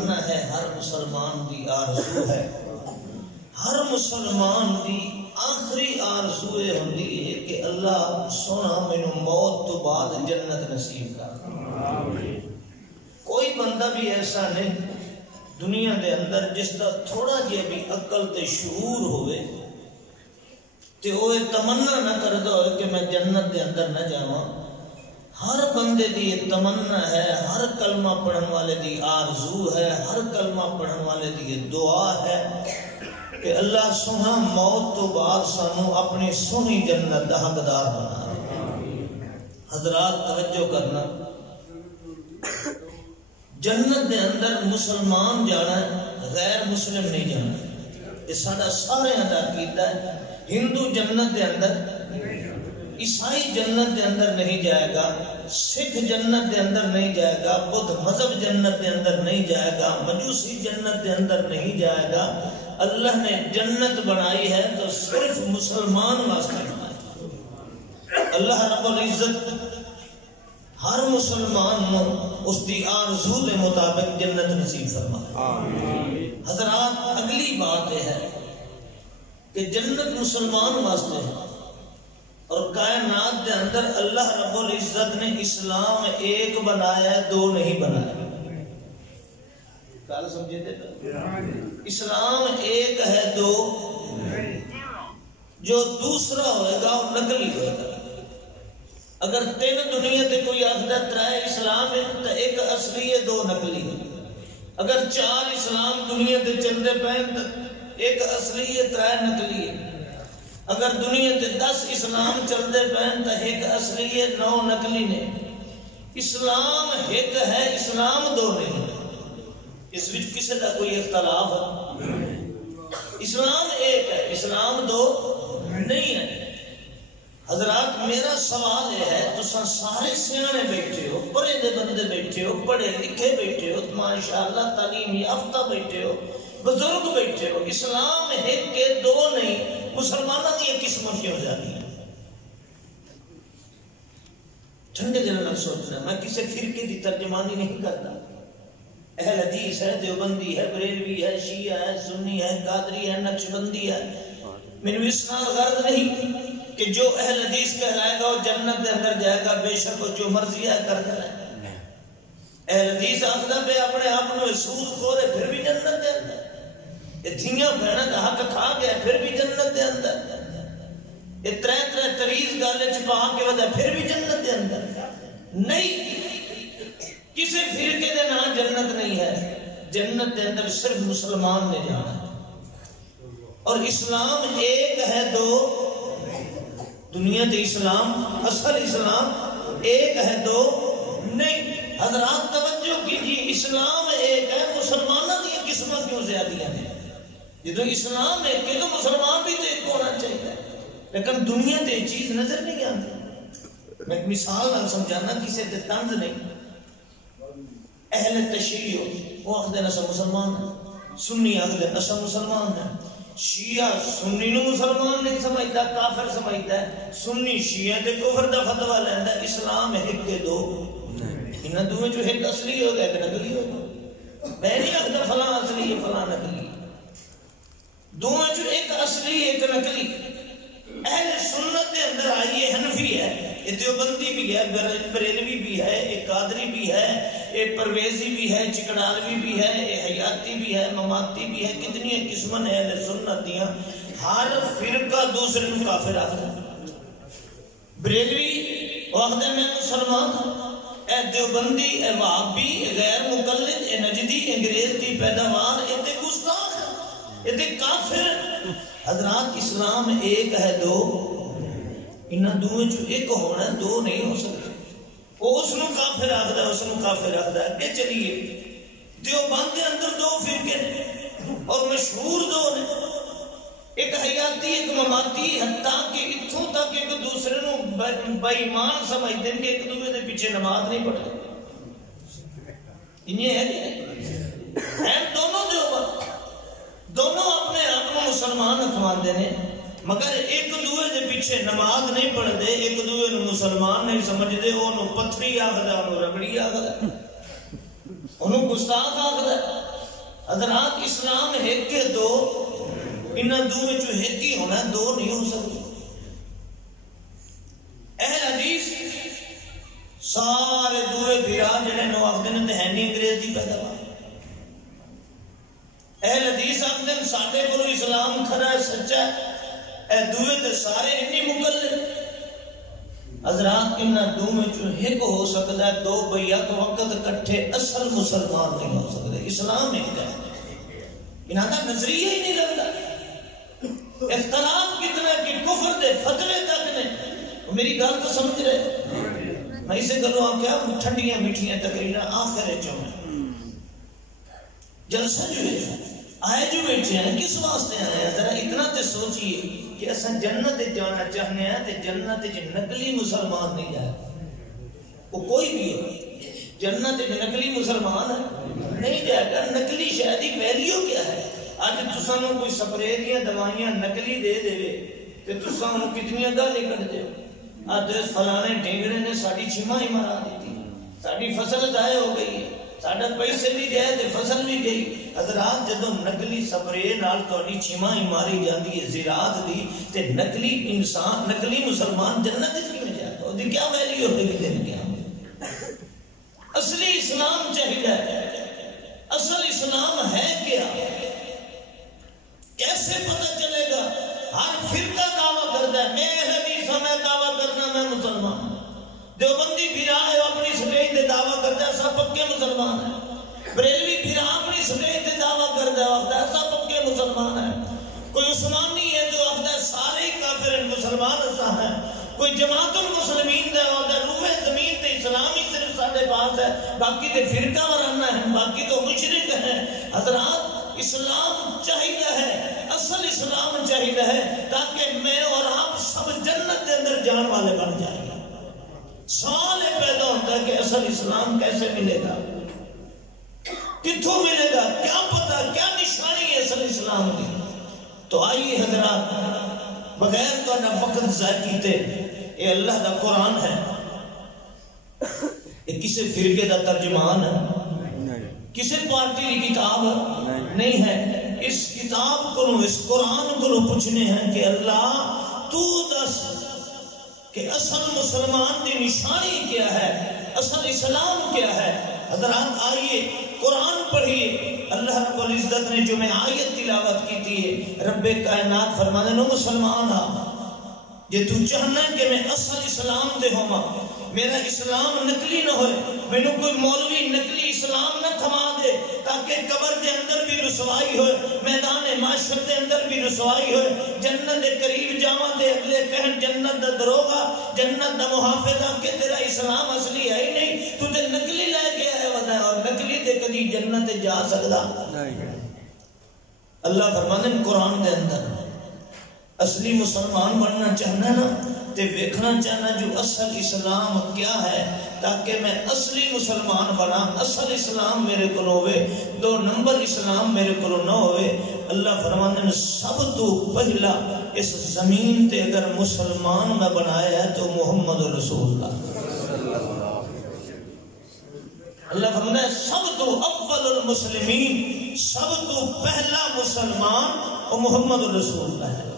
تمنا ہے، ہر مسلمان دی آرزو ہے، ہر مسلمان دی آخری آرزو یہ ہوندی ہے کہ اللہ سونا مینوں موت تو بعد جنت نصیب کر۔ کوئی بندہ بھی ایسا نہیں دنیا دے اندر جس دا تھوڑا جہا بھی عقل تے شعور ہوئے تے وہ تمنا نہ کردا ہوئے کہ میں جنت دے اندر نہ جاواں۔ ہر بندے دی یہ تمنا ہے، ہر کلمہ پڑھن والے دی آرزو ہے، ہر کلمہ پڑھن والے دی یہ دعا ہے کہ اللہ سونا موت تو بعد سانو اپنی سونی جنت دا حقدار بنا۔ حضرات توجہ کرنا، جنت دے اندر مسلمان جانا ہے، غیر مسلم نہیں جانا، یہ سارا سارے دا عقیدہ ہے۔ ہندو جنت دے اندر، عیسائی جنت دے اندر نہیں جائے گا، سکھ جنت دے اندر نہیں جائے گا، بدھ مذہب جنت دے اندر نہیں جائے گا، مجوسی جنت دے اندر نہیں جائے گا۔ اللہ نے جنت بنائی ہے تو صرف مسلمان واسطے بنائی۔ اللہ رب العزت ہر مسلمان کو اس دی آرزو دے مطابق جنت نصیب فرمائے۔ حضرات اگلی بات یہ ہے کہ جنت مسلمان واسطے ہے، اور کائنات دے اندر اللہ رب العزت نے اسلام ایک بنایا ہے، دو نہیں بنایا۔ کیا سمجھے تھے؟ اسلام ایک ہے، دو، جو دوسرا ہوئے گا وہ نقلی ہوئے گا۔ اگر تین دنیا تے کوئی آخر ترائے اسلام ہے تو ایک اصلی ہے، دو نقلی ہے۔ اگر چار اسلام دنیا تے چلتے پائیں تو ایک اصلی ہے، ترائے نقلی ہے۔ اگر دنیا تے 10 اسلام چلتے پائیں تو ایک اصلی ہے، 9 نقلی نے۔ اسلام ایک ہے، اسلام دو نہیں، اس وچ کسی کا کوئی اختلاف ہے؟ اسلام ایک ہے، اسلام دو نہیں ہے۔ حضرات میرا سوال یہ ہے، تساں سارے سیانے بیٹھے ہو، پڑھے دے بندے بیٹھے ہو، پڑھے لکھے بیٹھے ہو، ماشاءاللہ تعلیم یافتہ بیٹھے ہو، بزرگ بیٹھے ہو، اسلام ایک کے دو نہیں، مسلمانوں کی ایک قسم کی ہو جاتی ہے۔ ٹھنڈے دل میں سوچنا، میں کسی فرقے کی ترجمانی نہیں کرتا۔ اہل حدیث ہے، دیوبندی ہے، بریلوی ہے، شیعہ ہے، سنی ہے، قادری ہے، نقشبندی ہے، میرے اس کا غرض نہیں کہ جو اہل حدیث کہلائے گا وہ جنت دے اندر جائے گا، بے شک وہ جو مرضی ہے کر دے۔ اہل حدیث آخدا پہ اپنے آپ کو سود خورے پھر بھی جنت دے اندر، یہ دھیاں بہنوں کا حق کھا گیا پھر بھی جنت دے اندر، یہ ترے تریز گالے چھپا کے وجہ پھر بھی جنت دے اندر نہیں۔ کسی فرقے دے نام جنت نہیں ہے، جنت دے اندر صرف مسلمان نے جانا ہے۔ اور اسلام ایک ہے، دو دنیا دے اسلام، اصل اسلام ایک ہے، دو نہیں۔ حضرات توجہ کیجیے، اسلام ایک ہے، مسلمانوں کی قسمت کیوں زیادہ ہیں؟ جدو اسلام ایک ہے تو مسلمان بھی تو ایک ہونا چاہیے، لیکن دنیا تے چیز نظر نہیں آتی۔ میں ایک مثال نہ سمجھانا، کسی تے طنز نہیں۔ اہل تشیع وہ آخدے نسا مسلمان ہیں، سنی آخدے نسا مسلمان ہیں، شیعہ سنی نو مسلمان نہیں سمجھتا، کافر سمجھتا ہے، سنی شیعہ تے کفر دا فتویٰ لیندہ۔ اسلام ایک کے دو، انہاں دو میں جو ایک اصلی ہوگا ایک نقلی ہوگا۔ میں نہیں آخدہ فلاں اصلی ہے فلاں نقلی، دو میں جو ایک اصلی ایک نقلی۔ اہل سنت کے اندر آئیے، حنفی ہے، یہ دیوبندی بھی ہے، بریلوی بھی ہے، یہ قادری بھی ہے، یہ پرویزی بھی ہے، چکڑالوی بھی ہے، یہ حیاتی بھی ہے، مماتی بھی ہے، کتنی قسمیں ہیں اہل سنت دیاں۔ ہر فرقہ دوسرے کو کافر آخر ہے۔ بریلوی آخر میں مسلمان، اے دیوبندی، اے وہابی، اے غیر مقلد، اے نجدی، انگریز کی پیداوار، اے تے گستاخ، اے تے کافر۔ حضرات اسلام ایک ہے، دو انہاں دو جو ایک ہونا ہے، دو نہیں ہو سکتے۔ وہ اس نو کافر آخدا ہے، اس نو کافر آخدا ہے۔ کہ چلیے دیوبند کے اندر دو فرقے نے اور مشہور دو نے، ایک حیاتی ایک مماتی، حتیٰ کہ اتھوں تک ایک دوسرے نو بے ایمان سمجھتے ہیں کہ ایک دوسرے دے پیچھے نماز نہیں پڑھتے۔ انہیں ہے کہ ہیں دونوں دیوبند، دونوں اپنے آپ کو مسلمان اخواندے نے، مگر ایک دوے دے پیچھے نماز نہیں پڑھتے، ایک دوے نو مسلمان نہیں سمجھتے، انہوں پتھری آخدا، انہوں رگڑی آخدا، انہوں گستاخ آخدا۔ حضرات اسلام ایک کے دو انہاں دو میں جو ایک ہی ہونا دو نہیں ہو سکتے. اہل حدیث سارے دوے بھرا جڑے نو آخدے نے تے ہے نہیں انگریز دی پیداوار. اہل حدیث آخدے نے ساڈے کولو اسلام کھرا ہے سچا ہے، اے دوے تے سارے انی مقلد. حضرات انہاں دو میں جو ایک ہو سکتا ہے، دو بھیا کو وقت کٹھے اصل مسلمان نہیں ہو سکتے. اسلام ایک ہے، انہاں دا نظریہ ہی نہیں لگتا. اختلاف کتنا کہ کفر دے فتوے تک نے. میری گل تو سمجھ رہے؟ میں اسے گلوں آپ کیا ٹھنڈیاں میٹھیاں تقریرا آخر جلسہ جو ہے آئے جو بیٹھے ہیں کس واسطے آئے ہیں؟ ذرا اتنا تے سوچئے کہ اساں جنت جانا چاہنے ہیں تے جنت نقلی مسلمان نہیں جائے. وہ کوئی بھی ہو جنت نقلی مسلمان ہے نہیں جائے گا. نقلی شاید ہی ویلیو کیا ہے؟ آج تساں نوں کوئی سپرے دیاں دوائیاں نقلی دے دے تے تساں نوں کتنیاں گالی کڈدے ہو. آج فلانے ڈینگرے نے ساڈی چھما ہی مرا دیتی، ساڈی فصل ضائع ہو گئی ہے، ساڈا پیسے بھی گئے تے فصل بھی گئی. حضرات جدوں نقلی سپرے نال تہاڈی چھما ہی ماری جاندی ہے زراعت دی تے نقلی انسان نقلی مسلمان جنت وچ کیویں جائے گا؟ اودی کیا ویلیو ہوے گی دن کیا؟ اصلی اسلام چاہیے. اصل اسلام ہے کیا؟ کیسے پتہ چلے گا؟ ہر فرقہ دعویٰ کرتا ہے میں حدیث میں دعویٰ کرنا میں مسلمان. دیوبندی پھرا ہے اپنی سٹیج تے دعویٰ کرتا ہے سب پکے مسلمان ہیں. بریلوی پھرا اپنی سٹیج تے دعویٰ کرتا ہے سب پکے مسلمان ہیں. کوئی عثمانی ہے جو آخر سارے ہی کافر ہیں مسلمان ایسا ہے. کوئی جماعت المسلمین دا آخر روح زمین تے اسلامی صرف سارے پاس ہے، باقی تے فرقہ ورانہ ہے، باقی تو مشرک ہیں. حضرات اسلام چاہیے ہے، اصل اسلام چاہیے ہے تاکہ میں اور آپ سب جنت کے اندر جان والے بن جائیں گے. سوال پیدا ہوتا ہے کہ اصل اسلام کیسے ملے گا، کتوں ملے گا، کیا پتہ کیا نشانی ہے اصل اسلام کی. تو آئیے حضرات بغیر تو نہ وقت ضائع کیتے یہ اللہ دا قرآن ہے، یہ کسی فرقے دا ترجمان ہے، کسی پارٹی کی کتاب نہیں ہے. اس کتاب کو اس قرآن کو پوچھنے ہیں کہ اللہ تو دس کہ اصل مسلمان کی نشانی کیا ہے، اصل اسلام کیا ہے. حضرات آئیے قرآن پڑھیے. اللہ رب العزت نے جو میں آیت تلاوت کی تھی، رب کائنات فرمانے نو مسلمان آ جے تو چاہنا کہ میں اصل اسلام دے ہوما، میرا اسلام نقلی نہ ہوئے، میں نے کوئی مولوی نقلی اسلام نہ تھما دے تاکہ قبر دے اندر بھی رسوائی ہوئے، میدان معاشر دے اندر بھی رسوائی ہوئے، جنت دے قریب جاواں دے اگلے کہن جنت دا دروگا جنت دا محافظہ کہ تیرا اسلام اصلی ہے ہی نہیں، تو تے نقلی لے کے آئے ودا اور نقلی تے کدی جنت جا سکدا. اللہ فرمانے قرآن دے اندر اصلی مسلمان بننا چاہنا نا تے ویکھنا چاہنا جو اصل اسلام کیا ہے تاکہ میں اصلی مسلمان بنا. اصل اسلام میرے کو ہوئے، دو نمبر اسلام میرے کو نہ ہوئے. اللہ فرمانے نے سب تو پہلا اس زمین تے اگر مسلمان میں بنایا ہے تو محمد رسول اللہ. اللہ فرمانے سب تو اول المسلمین، سب تو پہلا مسلمان وہ محمد رسول اللہ ہے.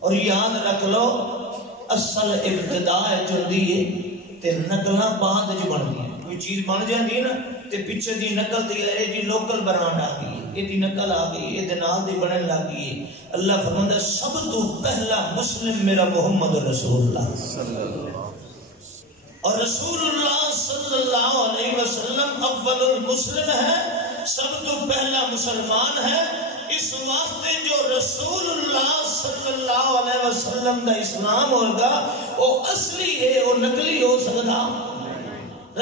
اور یاد رکھ لو اصل ابتداء جو دیئے تے نقلہ بعد جو بن گئی. کوئی چیز بن جاتی ہے نا تے پیچھے دی نقل دی ہے جی لوکل برانڈ آ گئی، یہ دی نقل آ گئی، یہ دے نال دی بنن لگ گئی. اللہ فرماتا ہے سب تو پہلا مسلم میرا محمد رسول اللہ، اور رسول اللہ صلی اللہ علیہ وسلم اول المسلم ہے، سب تو پہلا مسلمان ہے. اس واسطے جو رسول اللہ صلی اللہ علیہ وسلم دا اسلام ہوگا وہ اصلی ہے، وہ نقلی ہو سکتا.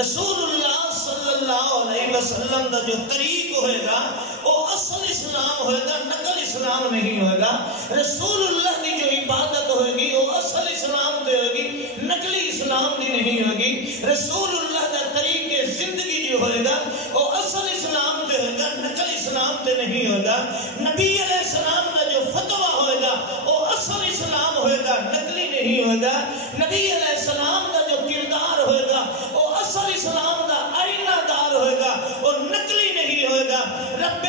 رسول اللہ صلی اللہ علیہ وسلم دا جو طریق ہوئے گا وہ اصل اسلام ہوئے گا، نقل اسلام نہیں ہوئے گا. رسول اللہ کی جو عبادت ہوئے گی وہ اصل اسلام دے ہوگی، نقلی اسلام دی نہیں ہوگی. رسول اللہ دا طریق زندگی جو ہوئے گا وہ اصل اسلام دے ہوئے گا، نقل اسلام دے نہیں ہوگا. نبی علیہ السلام کا جو فتوہ ہوئے گا وہ اصل اسلام ہوئے گا، نقلی نہیں ہوگا. نبی علیہ السلام کا جو کردار ہوئے گا وہ اصل اسلام کا آئینہ دار ہوئے گا، وہ نقلی نہیں ہوئے گا. رب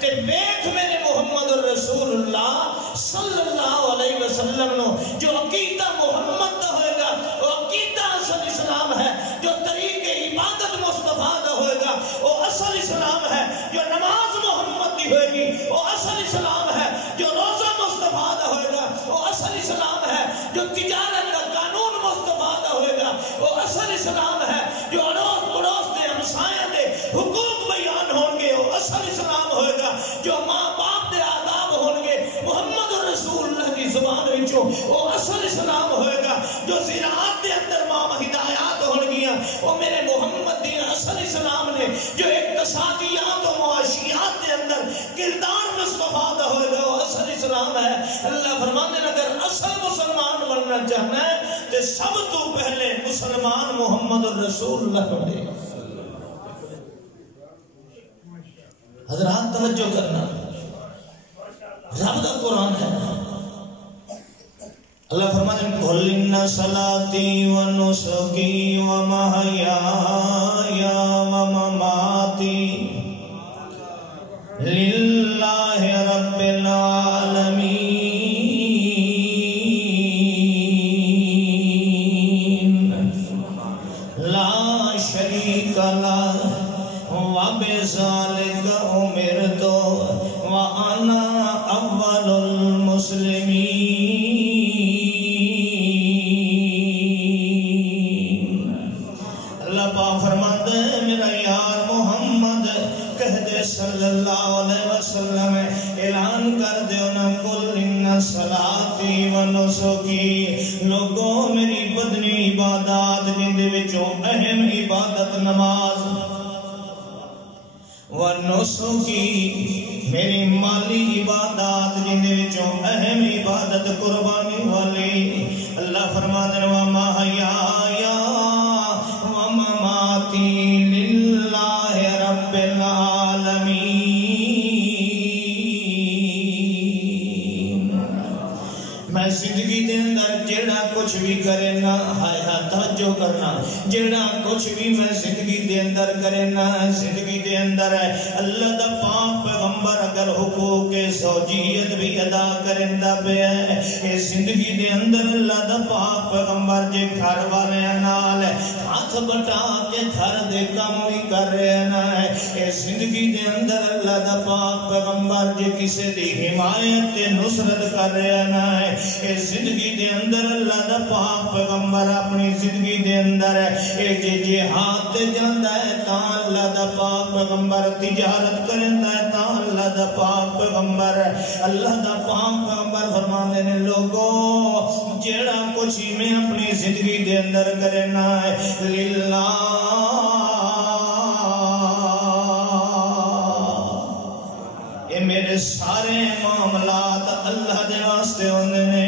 تے ویکھ میرے محمد رسول اللہ صلی اللہ علیہ وسلم نو جو عقیدہ محمد دا ہوئے گا وہ عقیدہ اصل اسلام ہے، جو طریق عبادت مصطفیٰ دا ہوئے گا وہ اصل اسلام ہے، جو نماز محمد دی ہوئے گی وہ اصل اسلام ہے، جو روزہ مصطفیٰ دا ہوئے گا وہ اصل اسلام ہے، جو تجارت کا قانون مصطفیٰ دا ہوئے گا وہ اصل اسلام ہے، جو اڑوس پڑوس دے ہمسایاں دے حقوق بیان ہوں گے وہ اصل اسلام ہوئے گا، جو ماں باپ دے آداب ہوں گے محمد رسول اللہ کی زبان وچوں وہ اصل اسلام ہوئے گا، جو زراعت دے اندر ماں ہدایات ہون گیاں وہ میرے محمد دین اصل اسلام نے، جو اقتصادیات و معاشیات دے اندر کردار مصطفیٰ دا ہوئے گا وہ اصل اسلام ہے۔ اللہ فرماتے ہیں اگر اصل مسلمان بننا چاہنا ہے تو سب تو پہلے مسلمان محمد رسول اللہ بنے۔ حضرات توجہ کرنا، رب دا قرآن ہے، اللہ فرماتے ہیں قُلْ إِنَّ صَلَاتِي وَنُسُكِي وَمَحْيَايَ وَمَمَاتِي لِلَّهِ رَبِّ الْعَالَمِينَ لَا شَرِيكَ لَهُ وَبِذَلِكَ أُمِرْتُ وَأَنَا أَوَّلُ الْمُسْلِمِينَ۔ اللہ پاک فرماتے ہیں میرا یار محمد کہہ دے صلی اللہ علیہ وسلم اعلان کر دے انہاں قُلْ إِنَّ صَلَاتِي وَنُسُكِي، لوگوں میری بدنی عبادات جن دے وچوں اہم عبادت نماز، وَنُسُكِي میری مالی عبادات جن دے وچوں اہم عبادت قربانی والی، اللہ فرماتے ہیں وَمَحْيَايَ وَمَمَاتِي لِلَّهِ رَبِّ الْعَالَمِينَ۔ میں زندگی دے اندر جیڑا کچھ بھی کرے نا، ہائے ہاں توجہ کرنا، جیڑا کچھ بھی میں زندگی دے اندر کرے نا، زندگی دے اندر ہے اللہ دا پاک پیغمبر اگر حقوق زوجیت بھی ادا کرندا پیا ہے، اس زندگی دے اندر اللہ دا پاک پیغمبر جے گھر والے نال ہاتھ بٹا کے گھر دے کام بھی کر رہے نا ہے، اس زندگی دے اندر اللہ دا پاک پیغمبر جے کسے دی حمایت تے نصرت کر رہے نا ہے، اس زندگی دے اندر اللہ دا پاک پیغمبر اپنی زندگی دے اندر ہے جے جہاد تے جاندا ہے تاں اللہ دا پاک پیغمبر تجارت کرندا ہے تاں اللہ دا پاک پیغمبر فرماندے نے لوگوں جیڑا کچھ میں اپنی زندگی دے اندر کرنا ہے للہ میرے سارے معاملات اللہ دے واسطے ہوندے نے،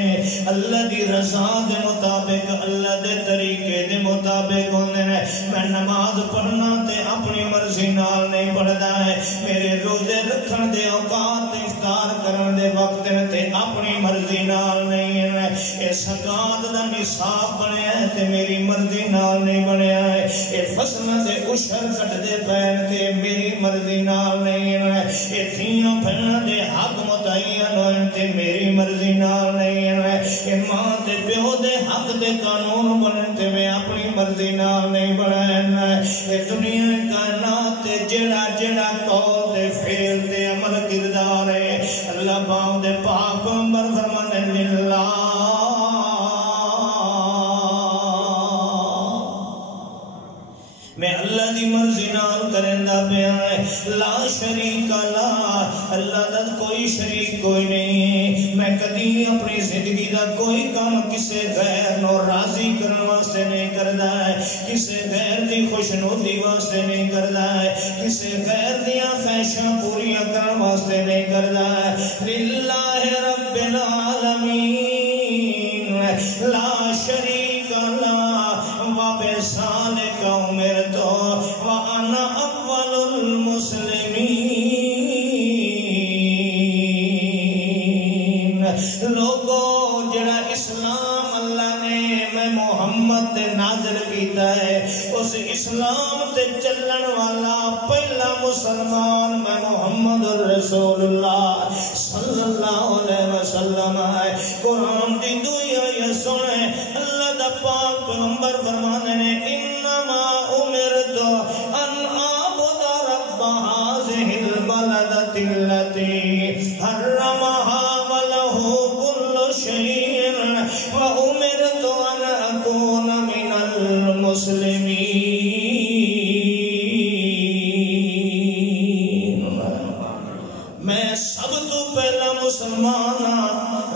اللہ دی رضا دے مطابق، اللہ دے طریقے دے مطابق ہوندے نے۔ میں نماز پڑھنا تے اپنی مرضی نال نہیں پڑھدا ہے، میرے روزے رکھن دے اوقات افطار کرن دے وقت تے اپنی مرضی نال نہیں ہے، اے زکات دا نصاب بنیا ہے تے میری مرضی نال نہیں بنیا ہے، اے فصل دے عشر کٹ دے پین تے میری مرضی نال نہیں ہے، اے تھیاں بھیڑاں دے حق متعین ہوئے تے میری مرضی نال نہیں ہے، اے ماں تے پیو دے حق دے قانون بنن تے میں اپنی مرضی نال نہیں بنایا ہے، اے دنیا کائنات تے جڑا جڑا قول تے فعل تے عمل کردار ہے اللہ پاک دے پاک پیغمبر فرمانے للہ میں اللہ دی مرضی نال کرندا پیا ہے، لا شریک لا، اللہ دا کوئی شریک کوئی نہیں، میں کدی اپنی زندگی دا کوئی کام کسے غیر نو راضی کرن واسطے نہیں کردا ہے، کسے غیر دی خوشنودی واسطے نہیں کردا ہے، کسے غیر دیاں خواہشاں پوریاں کرن واسطے نہیں کردا ہے، للہ رب العالمین لا شریک لا وبذالک امرت وانا اول المسلمین۔ لوگوں جڑا اسلام اللہ نے میں محمد تے نازل کیتا ہے اس اسلام تے چلن والا پہلا مسلمان میں محمد رسول اللہ صلی اللہ علیہ وسلم ہے قرآن دی دعا یہ سنے اللہ دا پاک پیغمبر فرمانے نے انما امرت ان اعبد رب هذه البلدة التي حرمها وله كل شيء وامرت ان اكون من المسلمين مسلمان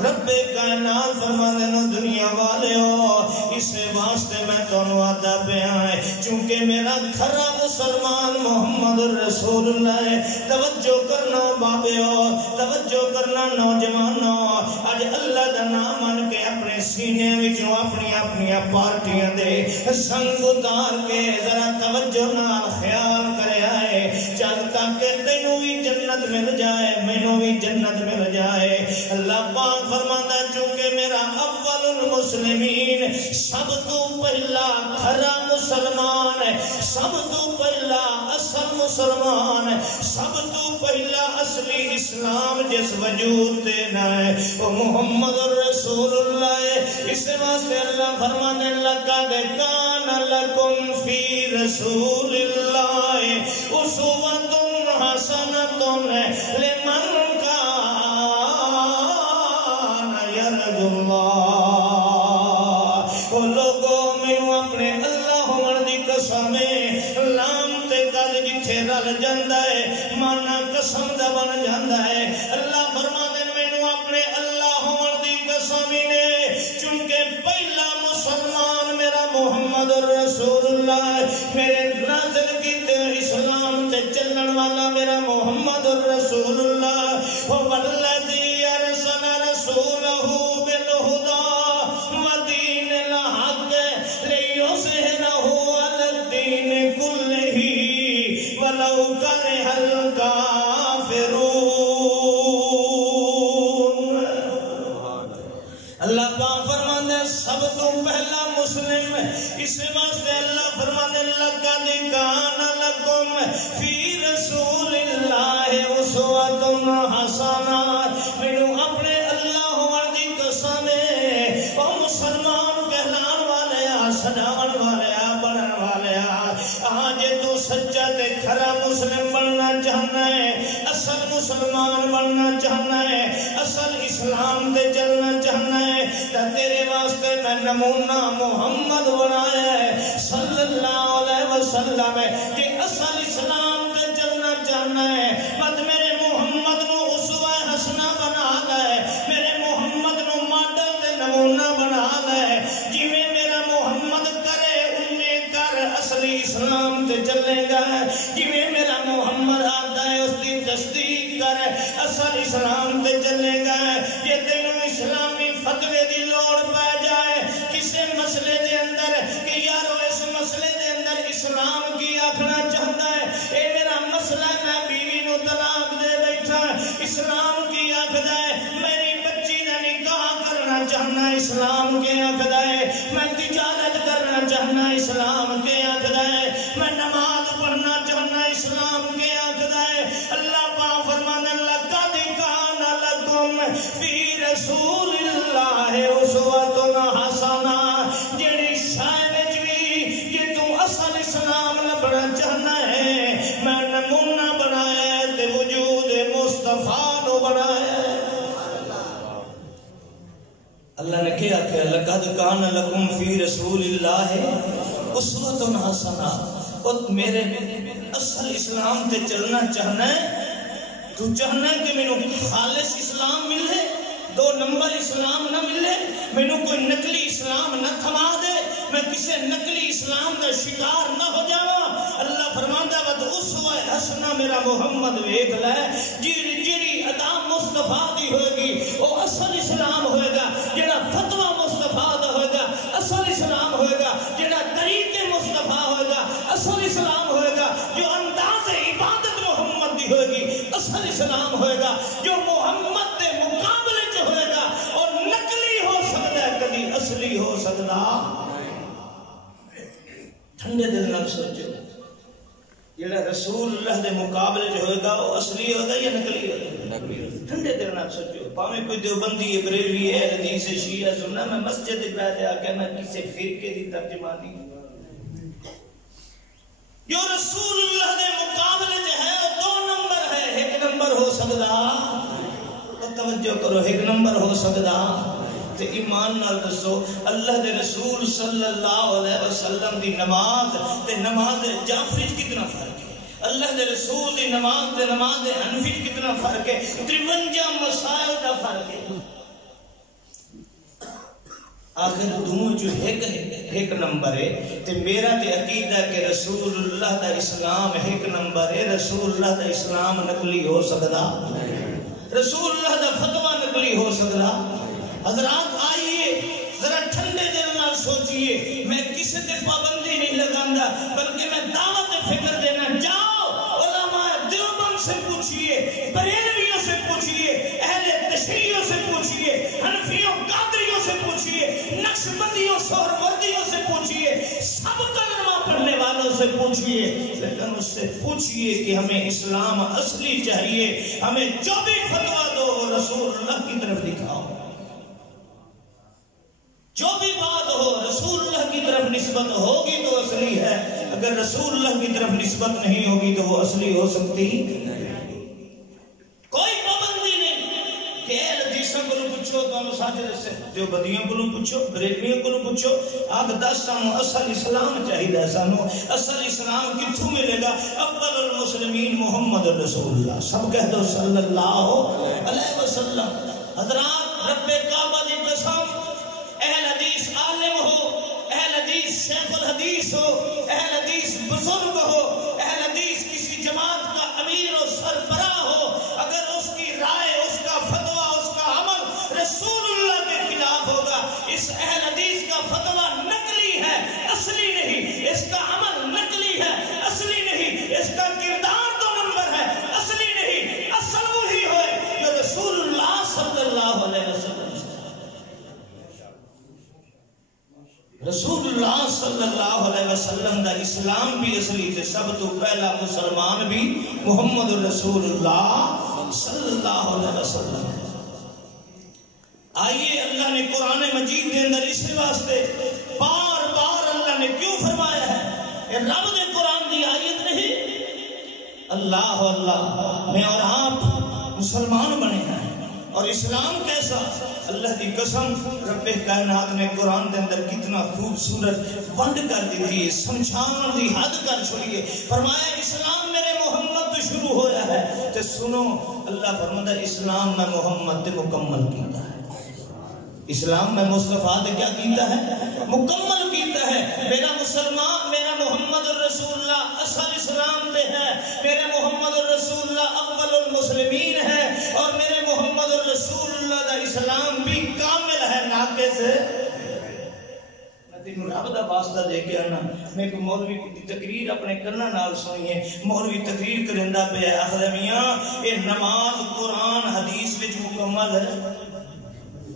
رب کائنات فرمانے نو دنیا والے ہو اس واسطے میں تانوں آتا پیا ہے چونکہ میرا کھرا مسلمان محمد رسول اللہ توجہ کرنا بابے ہو توجہ کرنا نوجوانوں اج اللہ دا نام من کے اپنے سینے وچوں اپنی پارٹیاں دے سنگ اتار کے ذرا توجہ نال خیال کرے آئے چل تاکہ تینوں بھی جنت مل جائے مینوں بھی جنت مل جائے اللہ پاک فرماتا چونکہ میرا اول المسلمین سب تو پہلا کھرا مسلمان ہے سب تو پہلا اصل مسلمان ہے سب تو پہلا اصلی اسلام جس وجود دینا ہے وہ محمد رسول اللہ ہے اس واسطے اللہ فرمانے لگا دے کان لکم فی رسول اللہ اسوۃ حسنۃ لمن جاندا ہے مانا قسم دا بن جاندا ہے اللہ فرماتے مینوں اپنے اللہ ہون دی قسم نے چونکہ پہلا مسلمان میرا محمد رسول اللہ میرے نازل کیتے اسلام تے چلن والا میرا محمد رسول اللہ هو الذی ارسل رسولہ بالہدی ودین الحق لیظہرہ علی الدین کلہ ولو کرہ الکافرون اللہ پاک فرمانے سب تو پہلا مسلم اس واسطے اللہ فرمانے لگا دے کان لکم فی رسول اللہ اسوۃ حسنہ مینوں اپنے اللہ ہون دی قسم ہے او مسلمان کہلان والے سجاون والے بنن والے آج تو سچا تے کھرا مسلم بننا چاہنا ہے اصل مسلمان بننا چاہنا ہے اصل اسلام تے چلنا چاہنا ہے تا تیرے واسطے میں نمونہ محمد بنایا ہے صلی اللہ علیہ وسلم کہ اصل اسلام تے چلنا چاہنا ہے مت میرے محمد نو اسوہ حسنہ بنا لے میرے محمد نو ماڈل تے نمونہ بنا لے جویں میرا محمد کرے انہیں کر اصلی اسلام تے چلے گا جویں میرا محمد آتا ہے اس کی تصدیق کر اصل اسلام تے چلے گا یہ تینوں اسلامی فتوے دی لوڑ پہ جائے کسی مسئلے دے اندر کہ یارو اس مسئلے دے اندر اسلام کی آکھنا چاہتا ہے اے میرا مسئلہ میں بیوی نو طلاق دے بیٹھا اسلام کی آکھدا ہے میری بچی دا نکاح کرنا چاہنا اسلام کے آکھدا ہے میں تجارت کرنا چاہنا اسلام کے آکھدا ہے میں نماز پڑھنا چاہنا اسلام کے آکھدا ہے اللہ پاک فرمانے لگا کان لکم فی رسول اللہ اسوۃ حسنہ جڑی شے وچ بھی کہ تو اصل اسلام لبنا چاہنا ہے میں نمونہ بنایا ہے تے وجود مصطفیٰ نو بنایا ہے اللہ نے کیا کہ لقد کان لکم فی رسول اللہ اسوۃ حسنہ اور میرے اصل اسلام تے چلنا چاہنا ہے تو چاہنا ہے کہ میں خالص اسلام ملے دو نمبر اسلام نہ ملے میں کوئی نقلی اسلام نہ تھما دے میں کسی نقلی اسلام کا شکار نہ ہو جاواں اللہ فرماندا ہے تو اسوہ حسنہ میرا محمد ویکھ لے جیڑی ادا مصطفیٰ دی ہوئے گی وہ اصل اسلام ہوئے گا جیڑا فتوہ مصطفیٰ دا ہوئے گا اصل اسلام ہوئے گا جیڑا طریق مصطفیٰ ہوئے گا اصل اسلام ہوئے گا جو انداز عبادت محمد دی ہوئے گی اصل اسلام ہوئے گا جو محمد دے مقابلے چ ہوئے گا اور نقلی ہو سکتا ہے کبھی اصلی ہو سکتا ٹھنڈے دل نہ سوچو جڑا رسول اللہ دے مقابلے جو ہوئے گا وہ اصلی ہوگا یا نقلی ہوگا؟ ٹھنڈے دل نہ سوچو، پاویں کوئی دیوبندی ہے، بریلوی ہے، حدیث ہے، شیعہ سننا، میں مسجد پہ آ کے میں کسی فرقے دی ترجمانی جو رسول اللہ دے مقابلے جو ہے وہ 2 نمبر ہے، 1 نمبر ہو سکتا، توجہ کرو، 1 نمبر ہو سکتا تے ایمان نال دسو اللہ دے رسول صلی اللہ علیہ وسلم دی نماز تے نماز جعفری کتنا فرق ہے؟ اللہ دے رسول دی نماز تے نماز حنفی کتنا فرق ہے؟ 53 مسائل دا فرق ہے۔ آخر دونوں جو ایک نمبر ہے تے میرا تے عقیدہ کہ رسول اللہ دا اسلام 1 نمبر ہے، رسول اللہ دا اسلام نقلی ہو سکتا، رسول اللہ دا فتوہ نقلی ہو سکتا۔ حضرات آئیے ذرا ٹھنڈے دل نال سوچئے، میں کسی تے پابندی نہیں لگاندہ بلکہ میں دعوت فکر دینا، جاؤ علماء دیوبند سے پوچھئے، بریلویوں سے پوچھئے، اہل تشیعوں سے پوچھئے، حنفیوں قادریوں سے پوچھئے، نقشبندیوں سہروردیوں سے پوچھئے، سب کلمہ پڑھنے والوں سے پوچھئے، لیکن اس سے پوچھئے کہ ہمیں اسلام اصلی چاہیے، ہمیں جو بھی فتویٰ دو وہ رسول اللہ کی طرف دکھاؤ، جو بھی بات ہو رسول اللہ کی طرف نسبت ہوگی تو اصلی ہے، اگر رسول اللہ کی طرف نسبت نہیں ہوگی تو وہ اصلی ہو سکتی کوئی پابندی نہیں کہ اہل حدیثوں کو پوچھو تو مساجد سے دیوبندیوں کو پوچھو، بریلویوں کو پوچھو، آگ 10 سانو اصل اسلام چاہیے، سانو اصل اسلام کتھوں ملے گا؟ اول المسلمین محمد رسول اللہ، سب کہہ دو صلی اللہ علیہ وسلم۔ حضرات رب کعبہ دی قسم، اہل حدیث عالم ہو، اہل حدیث شیخ الحدیث ہو، اہل حدیث بزرگ ہو، اہل حدیث کسی جماعت کا امیر و سربراہ ہو، اگر اس کی رائے، اس کا فتویٰ، اس کا عمل رسول اللہ کے خلاف ہوگا، اس اہل حدیث کا فتویٰ نقلی ہے، اصلی نہیں، اس کا عمل نقلی ہے، اصلی نہیں، اس کا کردار 2 نمبر ہے، اصلی نہیں، اصل وہی ہوئے جو رسول اللہ صلی اللہ علیہ وسلم، رسول اللہ صلی اللہ علیہ وسلم دا اسلام بھی اصلی تھے، سب تو پہلا مسلمان بھی محمد رسول اللہ صلی اللہ علیہ وسلم۔ آئیے اللہ نے قرآن مجید کے اندر اس واسطے بار بار اللہ نے کیوں فرمایا ہے؟ یہ رب نے قرآن دی آیت نہیں، اللہ اللہ میں اور آپ مسلمان بنے ہیں، اور اسلام کیسا؟ اللہ کی قسم رب کائنات نے قرآن کے اندر کتنا خوبصورت ونڈ کر دی ہے، سمجھان دی حد کر چھوڑیے، فرمایا اسلام میرے محمد تو شروع ہویا ہے، تو سنو اللہ فرماتا اسلام میں محمد تے مکمل کیتا ہے، اسلام میں مصطفیٰ تے کیا کیتا ہے؟ مکمل کیتا ہے۔ میرا مسلمان، میرا محمد الرسول اللہ اصل اسلام تے ہے، میرے محمد الرسول اللہ اول المسلمین ہے، اور میرے محمد الرسول اللہ دا اسلام بھی کامل ہے، ناقص ہے۔ میں تینوں رب دا واسطہ دے کے آنا، میں ایک مولوی کی تقریر اپنے کرنا نال سنی ہے، مولوی تقریر کرندہ پہ ہے، آخر میاں یہ نماز قرآن حدیث وچ مکمل ہے،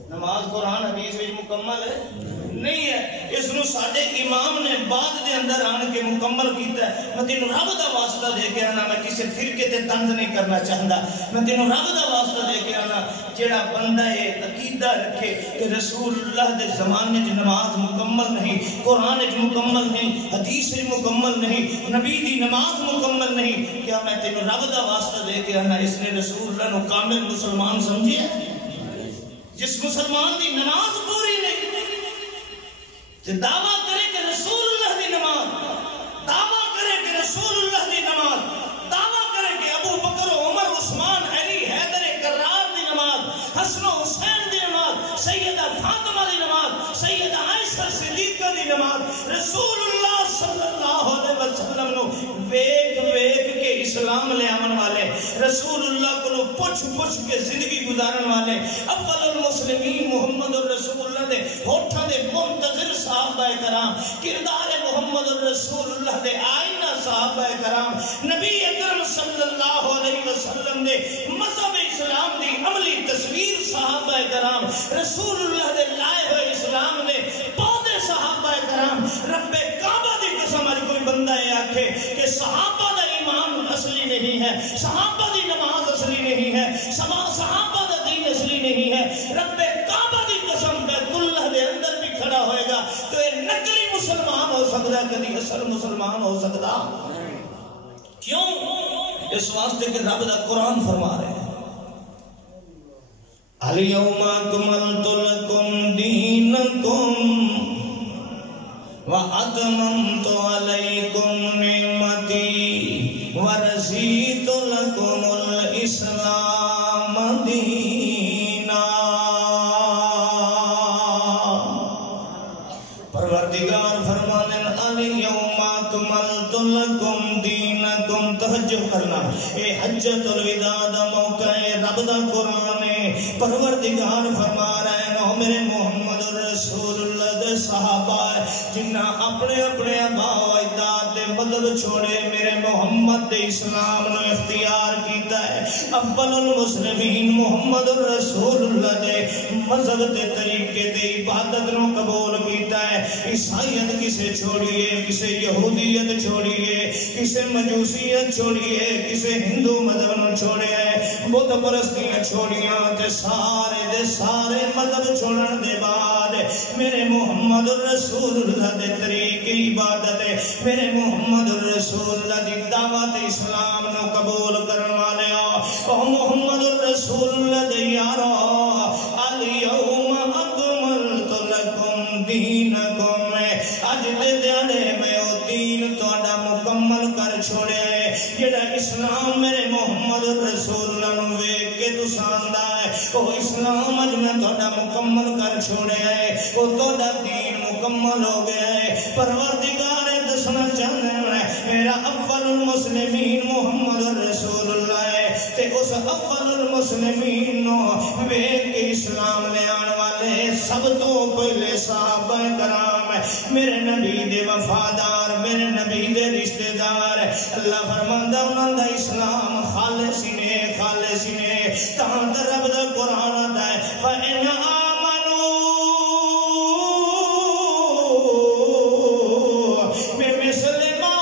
نماز قرآن حدیث وچ مکمل ہے نہیں ہے، اس نو ساڈے امام نے بعد دے اندر آن کے مکمل کیتا ہے۔ میں تینوں رب دا واسطہ دے کے آنا، میں کسی فرقے تے طنز نہیں کرنا چاہتا، میں تینوں رب دا واسطہ دے کے آنا، جیڑا بندہ یہ عقیدہ رکھے کہ رسول اللہ دے زمانے چ نماز مکمل نہیں، قرآن چ مکمل نہیں، حدیث چ مکمل نہیں، نبی دی نماز مکمل نہیں، کیا میں تینوں رب دا واسطہ دے کے آنا اس نے رسول اللہ نو کامل مسلمان سمجھے؟ جس مسلمان دی نماز پوری نہیں جو دعویٰ کرے کہ رسول اللہ دی نماز، دعویٰ کرے کہ رسول اللہ دی نماز، دعویٰ کرے کہ ابو بکر عمر عثمان علی حیدر کرار دی نماز، حسن و حسین دی نماز، سیدہ فاطمہ دی نماز، سیدہ عائشہ صدیقہ دی نماز، رسول اللہ صلی اللہ علیہ وسلم نو ویک ویک کے اسلام لے آمن والے، رسول اللہ کو پوچھ پوچھ کے زندگی گزارن والے، اول المسلمین محمد الرسول اللہ دے ہوٹھاں دے منتظر صحابہ کرام، کردار محمد الرسول اللہ دے آئینہ صحابہ کرام، نبی اکرم صلی اللہ علیہ وسلم دے مذہب اسلام دی عملی تصویر صحابہ کرام، رسول اللہ دے لائے ہوئے اسلام دے پودے صحابہ کرام، رب کعبہ دی قسم اج کوئی بندہ یہ آکھے کہ صحابہ دا ایمان اصلی نہیں ہے، صحابہ دی نماز اصلی نہیں ہے، صحابہ دا دین اصلی نہیں ہے، رب کعبہ دی قسم بیت اللہ دے اندر بھی کھڑا ہوئے گا تو یہ نقلی مسلمان ہو سکتا ہے، کدی اصل مسلمان ہو سکتا کیوں؟ اس واسطے کہ رب دا قرآن فرما رہے ہیں اليوم اکملت لکم دینکم وَأَتْمَمْتُ عَلَيْكُمْ نِعْمَتِي وَرَضِيتُ لَكُمُ الْإِسْلَامَ دِينًا۔ پروردگار فرمانے اليوم اکملت لکم دینکم، تہجد کرنا، اے حجت الوداع دا موقع ہے، رب دا قرآن ہے۔ پروردگار فرما رہے ہیں میرے محمد رسول اللہ دے صحابہ جنہ اپنے اپنے آباء و اجداد دے مذہب چھوڑے میرے محمد دے اسلام نو اختیار کیتا ہے۔ اول المسلمین محمد رسول اللہ دے مذہب دے طریقے دے عبادت نو قبول کیتا ہے۔ عیسائیت کسے چھوڑیے، کسے یہودیت چھوڑیے، کسے مجوسیت چھوڑیے، کسے ہندو مذہب نو چھوڑے ہے، بت پرستیاں چھوڑیاں تے سارے مذہب چھوڑن دے بعد میرے محمد رسول اللہ دے طریق عبادت ہے، میرے محمد رسول اللہ دی دعوت اسلام نو قبول کرن والے او محمد رسول اللہ دے یارو الیوم اکملت لکم دینکم، اج دے دیاڑے میں او دین تہاڈا مکمل کر چھوڑے جڑا اسلام میرے محمد رسول اللہ نو ویکھ کے تساندا ہے او اسلام اج میں تہاڈا مکمل کر چھوڑے ہے، او تہاڈا دین مکمل ہو گیا ہے۔ پروردگار دسنا چاہتے ہیں میرا اول المسلمین محمد رسول اللہ ہے تے اس اول المسلمین نو ویکھ کے اسلام لے آنے والے سب تو پہلے صحابہ کرام میرے نبی دے وفادار، میرے نبی دے رشتہ دار، اللہ فرماندا انہاں دا اسلام خالص نے تاں رب دا قرآن آتا ہے فَإِنْ آمَنُوا بِمِثْلِ مَا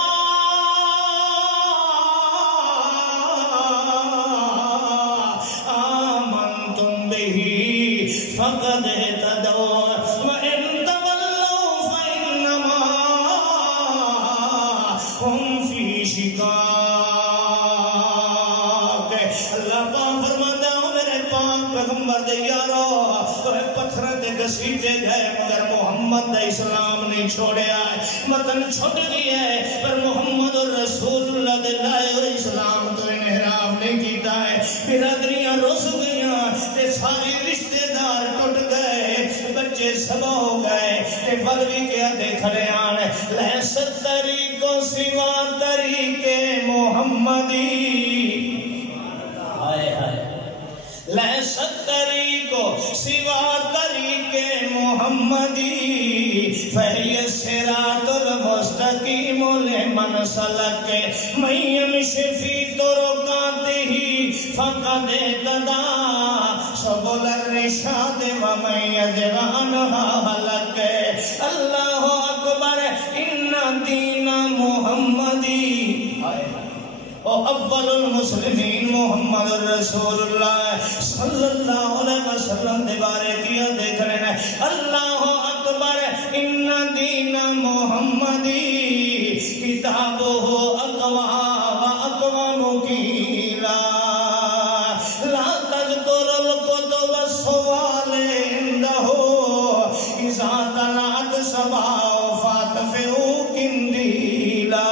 آمَنْتُمْ بِهِ فَقَدْ اهْتَدَوْا وَإِنْ تَوَلَّوْا فَإِنَّمَا هُمْ فِي شِقَاقٍ۔ اللہ پاک فرماتا ہوں میرے پاک پیغمبر دے یارو پتھر تے گھسیٹے گئے مگر محمد دا اسلام نہیں چھوڑیا ہے، وطن چھوٹ گیا ہے پر محمد رسول اللہ دے لائے اور اسلام تو انحراف نہیں کیتا ہے۔ برادریاں رس گئیاں تے سارے رشتہ دار ٹوٹ گئے، بچے سبا ہو گئے تے بل بھی کیا دیکھڑے آنے لیست طریقوں سوا طریقے محمدی، لیست طریقو سوا طریق محمدی فہی الصراط المستقیم لمن سلک من یمشی فی طرقاتہ فقد اہتدی سبل الرشاد ومن یزغ عنہا ہلک۔ اللہ اکبر ان دین محمدی، اول المسلمین محمد رسول اللہ صلی اللہ علیہ وسلم دے بارے کیا دیکھ رہے ہیں اللہ اکبر ان دین محمدی کتابہ اقوی و اقوام قیلا لا تذکر الکتب السوال اندہ اذا طلعت صباح فاتفعو کندیلا۔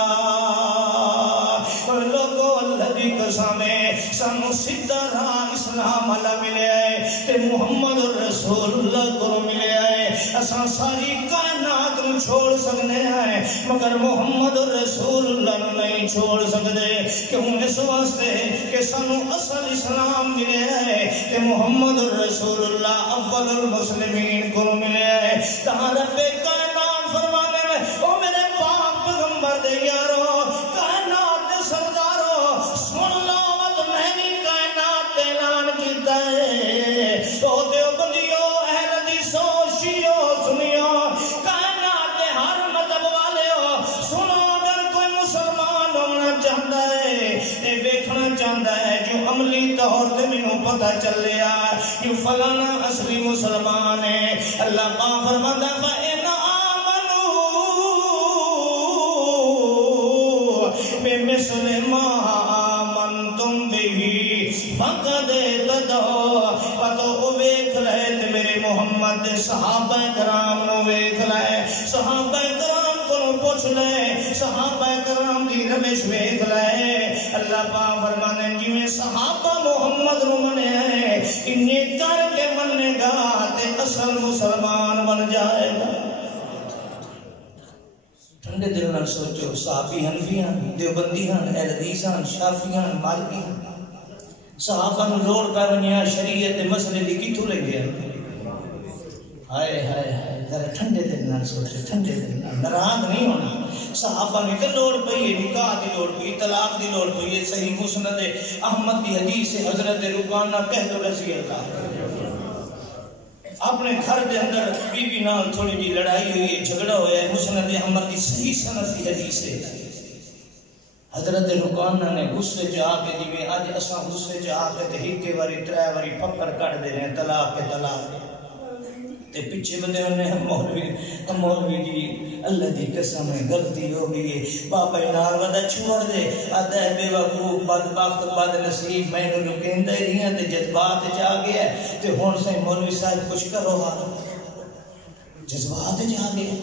سانو سیدھا راہ اسلام اللہ ملے آئے تے محمد رسول اللہ کو ملے آئے، اساں ساری کائنات نو چھوڑ سکنے ہیں مگر محمد رسول اللہ نو نہیں چھوڑ سکتے، کیوں اس واسطے کہ سانو اصل اسلام ملے آئے تے محمد رسول اللہ اول المسلمین کو ملے آئے۔ تہاں رب کائنات فرمانے میں او میرے پاک پیغمبر دے یارو کائنات دے سردارو سن لو چاہتا ہے جاندہ ہے جو عملی طور تے میں نو پتہ چل لیا کہ فلانا اصلی مسلمان ہے اللہ پاک فرماتا فَإِنْ بِمِثْلِ مَا آمَنْتُمْ بِهِ فَقَدْ اهْتَدَوْا تو ویکھ لے تے میرے محمد دے صحابہ کرام نو ویکھ لے صحابہ کرام کو پوچھ لے صحابہ کرام دی روش ویکھ لے اللہ پاک فرمانے جویں صحابہ محمد نو منے ہیں انہی کر کے مننے گا تے اصل مسلمان بن جائے گا ٹھنڈے دل نال سوچو صحابی حنفی ہیں دیوبندی ہیں اہل حدیث ہیں شافعی ہیں مالکی ہیں صحابہ نو لوڑ پہ ونیا شریعت دے مسئلے دی کتھوں لے گیا ہائے ہائے ہائے ذرا ٹھنڈے دل نال سوچو ٹھنڈے دل نال ناراض نہیں ہونا صحابہ نے کہ لوڑ پئی ہے نکاح دی لوڑ پئی طلاق دی لوڑ پئی ہے صحیح مسند احمد دی حدیث سے حضرت رکانہ کہہ دو رضی اللہ اپنے گھر دے اندر بیوی نال تھوڑی جی لڑائی ہوئی ہے جھگڑا ہوا ہے مسند احمد کی صحیح سند کی حدیث ہے حضرت رکانہ نے غصے چ آ کے جویں اج اساں غصے چ آ کے تے ہکے واری ترے واری پکڑ کٹ دے رہے ہیں طلاق تے پیچھے بندے انہیں مولوی جی اللہ دی قسم ہے غلطی ہو گئی ہے بابا نال ودا چھوڑ دے آدھا ہے بے وقوف بدبخت بد نصیب میں نو کہندا ہی نہیں تے جذبات چ آ گیا تے ہن سے مولوی صاحب کچھ کرو جذبات چ آ گیا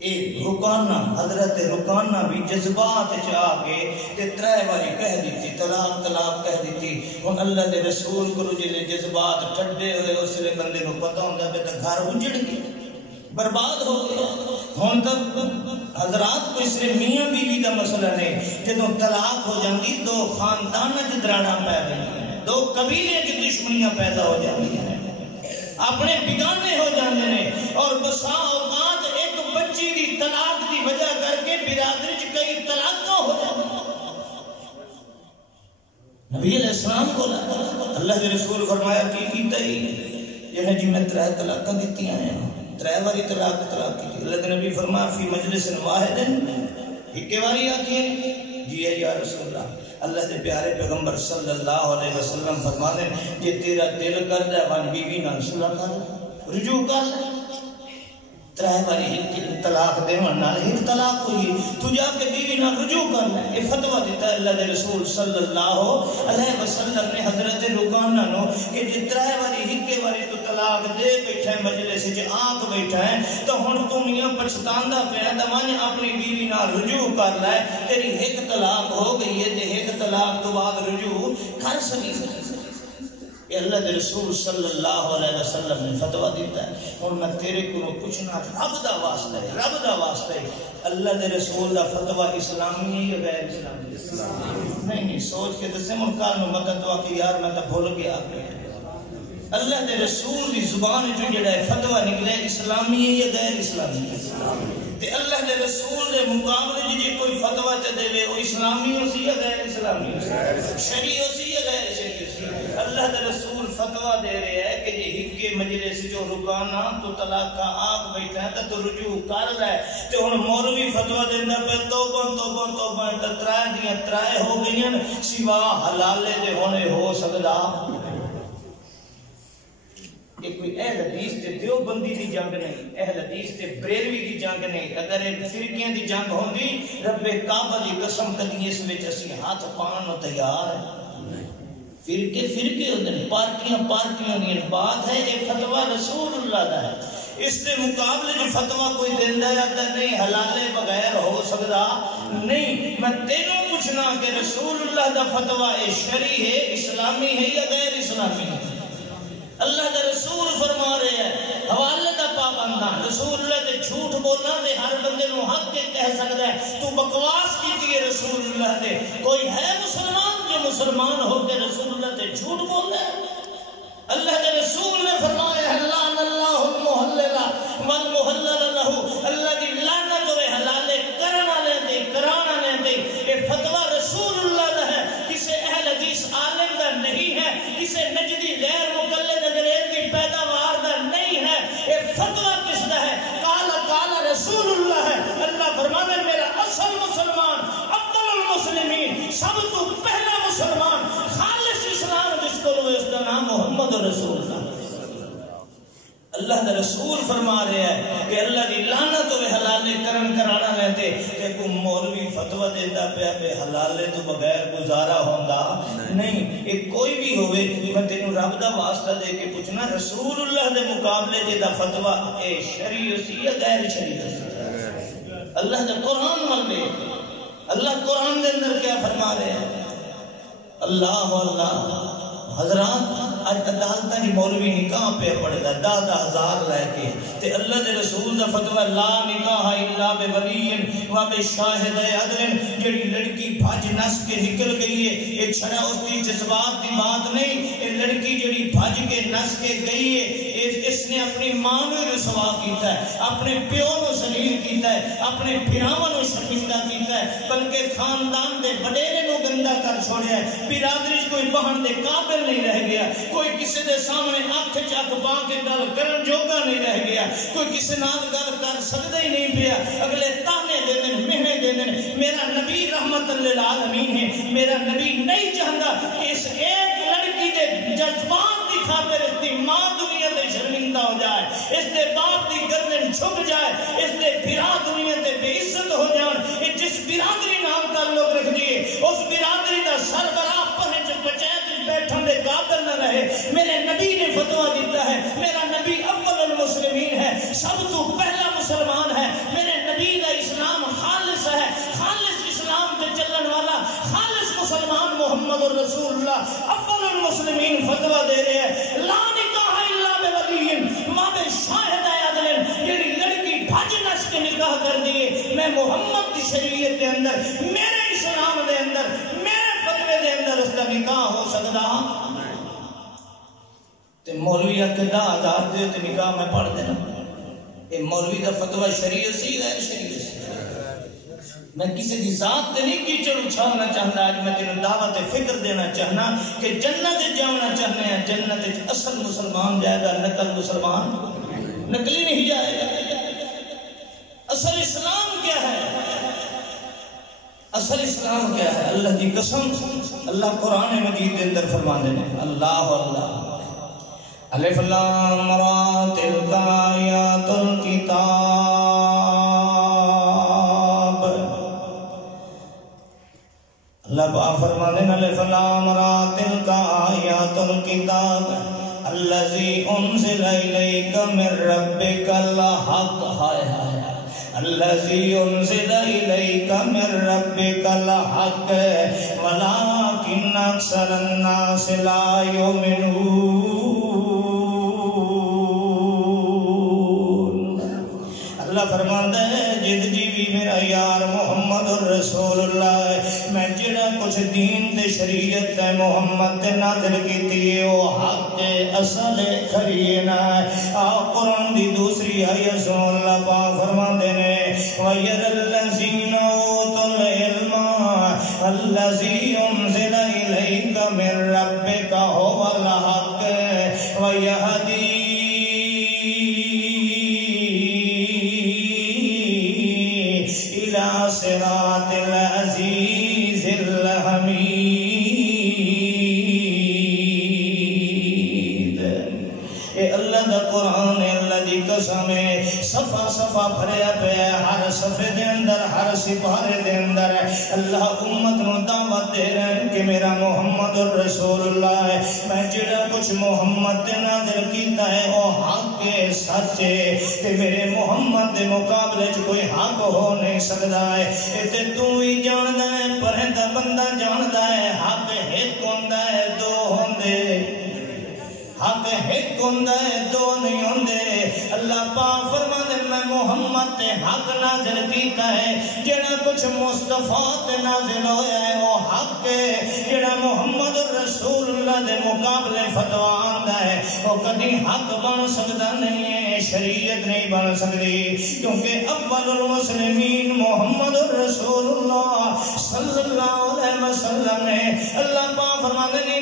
اے رکانہ حضرت رکانہ بھی جذبات چ آ گئے تے ترے واری کہہ دیتی طلاق طلاق کہہ دیتی ہن اللہ دے رسول کو جے جذبات ٹھڈے ہوئے اس لے بندے نو پتہ ہوندا ہے تے گھر اجڑ گیا برباد ہو گیا ہن تک حضرات کوئی صرف میاں بیوی دا مسئلہ نہیں جدوں طلاق ہو جاندی دو خاندان وچ دراڑاں پے گئیں دو قبیلے کی دشمنیاں پیدا ہو جاندی ہیں اپنے بگانے ہو جاندے نے اور بسا اوقات ایک بچی دی طلاق دی وجہ کر کے برادری چ کئی طلاقاں ہو جاندی نبی علیہ السلام کو اللہ کے رسول فرمایا کی کیتا ہی یہ جی میں ترے طلاقاں دتی ہیں ترے واری طلاق کی اللہ کے نبی فرمایا فی مجلس واحد ایک واری آتی ہے جی ہے یا رسول اللہ دے پیارے پیغمبر صلی اللہ علیہ وسلم فرماتے ہیں یہ تیرا دل کر دے وان بیوی نال صلح کر رجوع کر لے ترے باری طلاق دیون نال ایک طلاق ہوئی تو جا کے بیوی نال رجوع کر لے یہ فتوی دیتا ہے اللہ دے رسول صلی اللہ علیہ وسلم نے حضرت رکانہ نو کہ جے ترے باری ایک باری تو طلاق دے بیٹھا ہے مجلس وچ آنکھ بیٹھا ہے تو ہن تو میاں پچھتاندا پیا تے میں اپنی بیوی نال رجوع کر لے تیری ایک طلاق ہو گئی ہے تے ایک طلاق تو بعد رجوع کر سکی کہ اللہ دے رسول صلی اللہ علیہ وسلم نے فتویٰ دیتا ہے اور میں تیرے کو پوچھنا رب دا واسطہ ہے اللہ دے رسول دا فتویٰ اسلامی ہے یا غیر اسلامی نہیں سوچ کے دسے ملکار میں مدد دعا کہ یار میں تا بھول گیا اللہ دے رسول دی زبان جو جڑا ہے فتویٰ نکلے اسلامی ہے یا غیر اسلامی ہے تے اللہ دے رسول دے مقابلے جی کوئی فتویٰ چا دے وہ اسلامی ہو سی یا غیر اسلامی ہو سی شریع ہو سی یا غیر شریع ہو سی اللہ دے رسول فتویٰ دے رہے ہیں کہ جی ہکے مجلس جو رکانا تو طلاق کا آگ بیٹھا ہے تو رجوع کر رہا ہے تے ہن مولوی فتویٰ دینا پہ توبہ تے ترائے دیاں ترائے ہو گئی ہیں سوا حلالے دے ہونے ہو سکدا یہ کوئی اہل حدیث تے دیوبندی دی جنگ نہیں اہل حدیث تے بریلوی دی جنگ نہیں اگر ایک فرقیاں دی جنگ ہوندی رب کعبہ دی قسم کدی اس وچ اسی ہاتھ پان نو تیار ہیں فرقے ہوندے پارٹیاں دی بات ہے یہ فتویٰ رسول اللہ دا ہے اس دے مقابلے جو فتویٰ کوئی دیندا ہے نہیں حلالے بغیر ہو سکدا نہیں میں تینوں پوچھنا کہ رسول اللہ دا فتویٰ شرعی ہے اسلامی ہے یا غیر اسلامی ہے اللہ دا رسول فرما رہے ہیں حوالے دا پابندہ رسول اللہ دے جھوٹ بولنا دے ہر بندے نو حق کے کہہ سکتا ہے تو بکواس کیتی ہے رسول اللہ دے کوئی ہے مسلمان جو مسلمان ہو کے رسول اللہ دے جھوٹ بول رہے ہیں اللہ دے رسول نے فرمایا اللہ المحلل والمحلل له اللہ دی لعنت ہوئے حلالے کرنا لے دے کرانا لے دے یہ فتویٰ رسول اللہ دا ہے کسے اہل حدیث عالم دا نہیں ہے کسے نجدی غیر مقلد انگریز کی پیداوار دا نہیں ہے یہ فتویٰ کس دا ہے کالا رسول اللہ ہے اللہ فرمانے میرا اصل مسلمان افضل المسلمین سب تو پہلا مسلمان محمد رسول اللہ اللہ دا رسول فرما رہے ہیں کہ اللہ دی لعنت ہوئے حلالے کرن کرانا رہتے کہ کوئی مولوی فتوہ دیتا پہ پہ حلالے تو بغیر گزارا ہوندہ نہیں. ایک کوئی بھی ہوئے میں تینوں رب دا واسطہ دے کے پوچھنا رسول اللہ دے مقابلے جے دا فتوہ اے شریع سی یا غیر شریع سی؟ اللہ دا قرآن ملے. اللہ قرآن دے اندر کیا فرما رہے ہیں؟ اللہ حضرات آج عدالتہ جی مولوی نکاح پہ پڑے دا 10,000 لے کے تے اللہ دے رسول دا فتوہ لا نکاح الا بولی و بشاہد عدل. جڑی لڑکی بھج نس کے نکل گئی ہے ایک چھڑا اس کی جذبات کی بات نہیں. یہ لڑکی جڑی بھج کے نس کے گئی ہے اس نے اپنی ماں نو رسوا کیتا ہے, اپنے پیو نو ذلیل کیتا ہے, اپنے بھراواں نو شرمندہ کیتا ہے, بلکہ خاندان دے وڈیرے نو گندا کر چھوڑیا ہے. برادری کوئی بہن دے قابل نہیں رہ گیا, کوئی کسی دے سامنے اکھ چک پا کے گل کرن جوگا نہیں رہ گیا, کوئی کسی نال گل کر سکدا ہی نہیں پیا. اگلے تانے دیندے مہنے دیندے. میرا نبی رحمت للعالمین ہے, میرا نبی نہیں چاہتا کہ اس ایک لڑکی دے جذبات کی خاطر اس دی ماں دنیا تے شرمندہ ہو جائے, اس دے باپ دی گردن جھک جائے, اس دے بھرا دنیا تے بے عزت ہو جان. جس برادری نام تعلق رکھ دیے اس برادری دا سربراہ پنچایت بیٹھن دے قابل نہ رہے. میرے نبی نے فتویٰ دیتا ہے, میرا نبی اول المسلمین ہے, سب تو پہلا مسلمان ہے. میرے نبی کا اسلام خالص ہے, خالص اسلام تے چلن والا خالص مسلمان محمد الرسول اللہ اول المسلمین فتویٰ دے رہے ہیں لا نکاح الا بولی ما بشاہد عدل. یعنی لڑکی بھج نس کے نکاح کر دیے. میں محمد کی شریعت کے اندر, میرے اسلام دے اندر, میرے فتوے دے اندر اس کا نکاح ہو سکتا تے مولوی کے 10,000 دے تے نکاح میں پڑھ دینا. اے مولوی کا فتوہ شریعت سی غیر شریعت سی؟ میں کسی دی ذات تے نہیں کیچڑ اچھالنا چاہتا. آج میں تینوں دعوت فکر دینا چاہنا کہ جنت جانا چاہنے ہیں. جنت اصل مسلمان جائے گا, نقل مسلمان نقلی نہیں جائے گا. اصل اسلام کیا ہے؟ اصل اسلام کیا ہے؟ اللہ کی قسم اللہ قرآن مجید کے اندر فرماتے ہیں اللہ الف لام را تلک آیات الکتاب. اللہ پاک فرماتے ہیں الف لام را تلک آیات الکتاب الذی انزل الیک من ربک الحق. ہائے ہائے الذی انزل الیک من ربک الحق ولکن اکثر الناس لا یؤمنون. اللہ فرماتا ہے جد جی بھی میرا یار محمد الرسول اللہ, میں جڑا کچھ دین تے شریعت تے محمد تے نازل کیتی ہے وہ حق اصل کھرینا ہے. آپ قرآن دی دوسری آیت سن اللہ پاک فرماتے ہیں وَيَرَ الَّذِينَ أُوتُوا الْعِلْمَ الَّذِي أُنزِلَ إِلَيْكَ مِن رَّبِّكَ هُوَ الْحَقُّ وَيَهْدِي إِلَى صِرَاطِ الْعَزِيزِ الْحَمِيدِ. اے اللہ دا قرآن اللہ دی قسم ہے, صفحہ صفحہ بھریا پہ, ہر صفحے دے اندر, ہر سپارے دے اندر اللہ امت نو دعوت دے رہے ہیں کہ میرا محمد الرسول اللہ ہے. میں جڑا کچھ محمد دے نازل کیتا ہے وہ حق ہے, سچ ہے, کہ میرے محمد دے مقابلے چ کوئی حق ہو نہیں سکتا ہے. تے تو ہی جاندا ہے, پرہندہ بندہ جاندا ہے حق ایک ہوندا ہے, دو ہوندے. حق ایک ہوندا ہے, دو نہیں ہوندے. اللہ پاک فرماتے ہیں میں محمد تے حق نازل کیتا ہے. جڑا کچھ مصطفیٰ تے نازل ہویا ہے وہ حق ہے. جڑا محمد الرسول اللہ دے مقابلے فتویٰ آندا ہے وہ کبھی حق بن سکتا نہیں ہے, شریعت نہیں بن سکتی, کیونکہ اول المسلمین محمد الرسول اللہ صلی اللہ علیہ وسلم نے. اللہ پاک فرماتے ہیں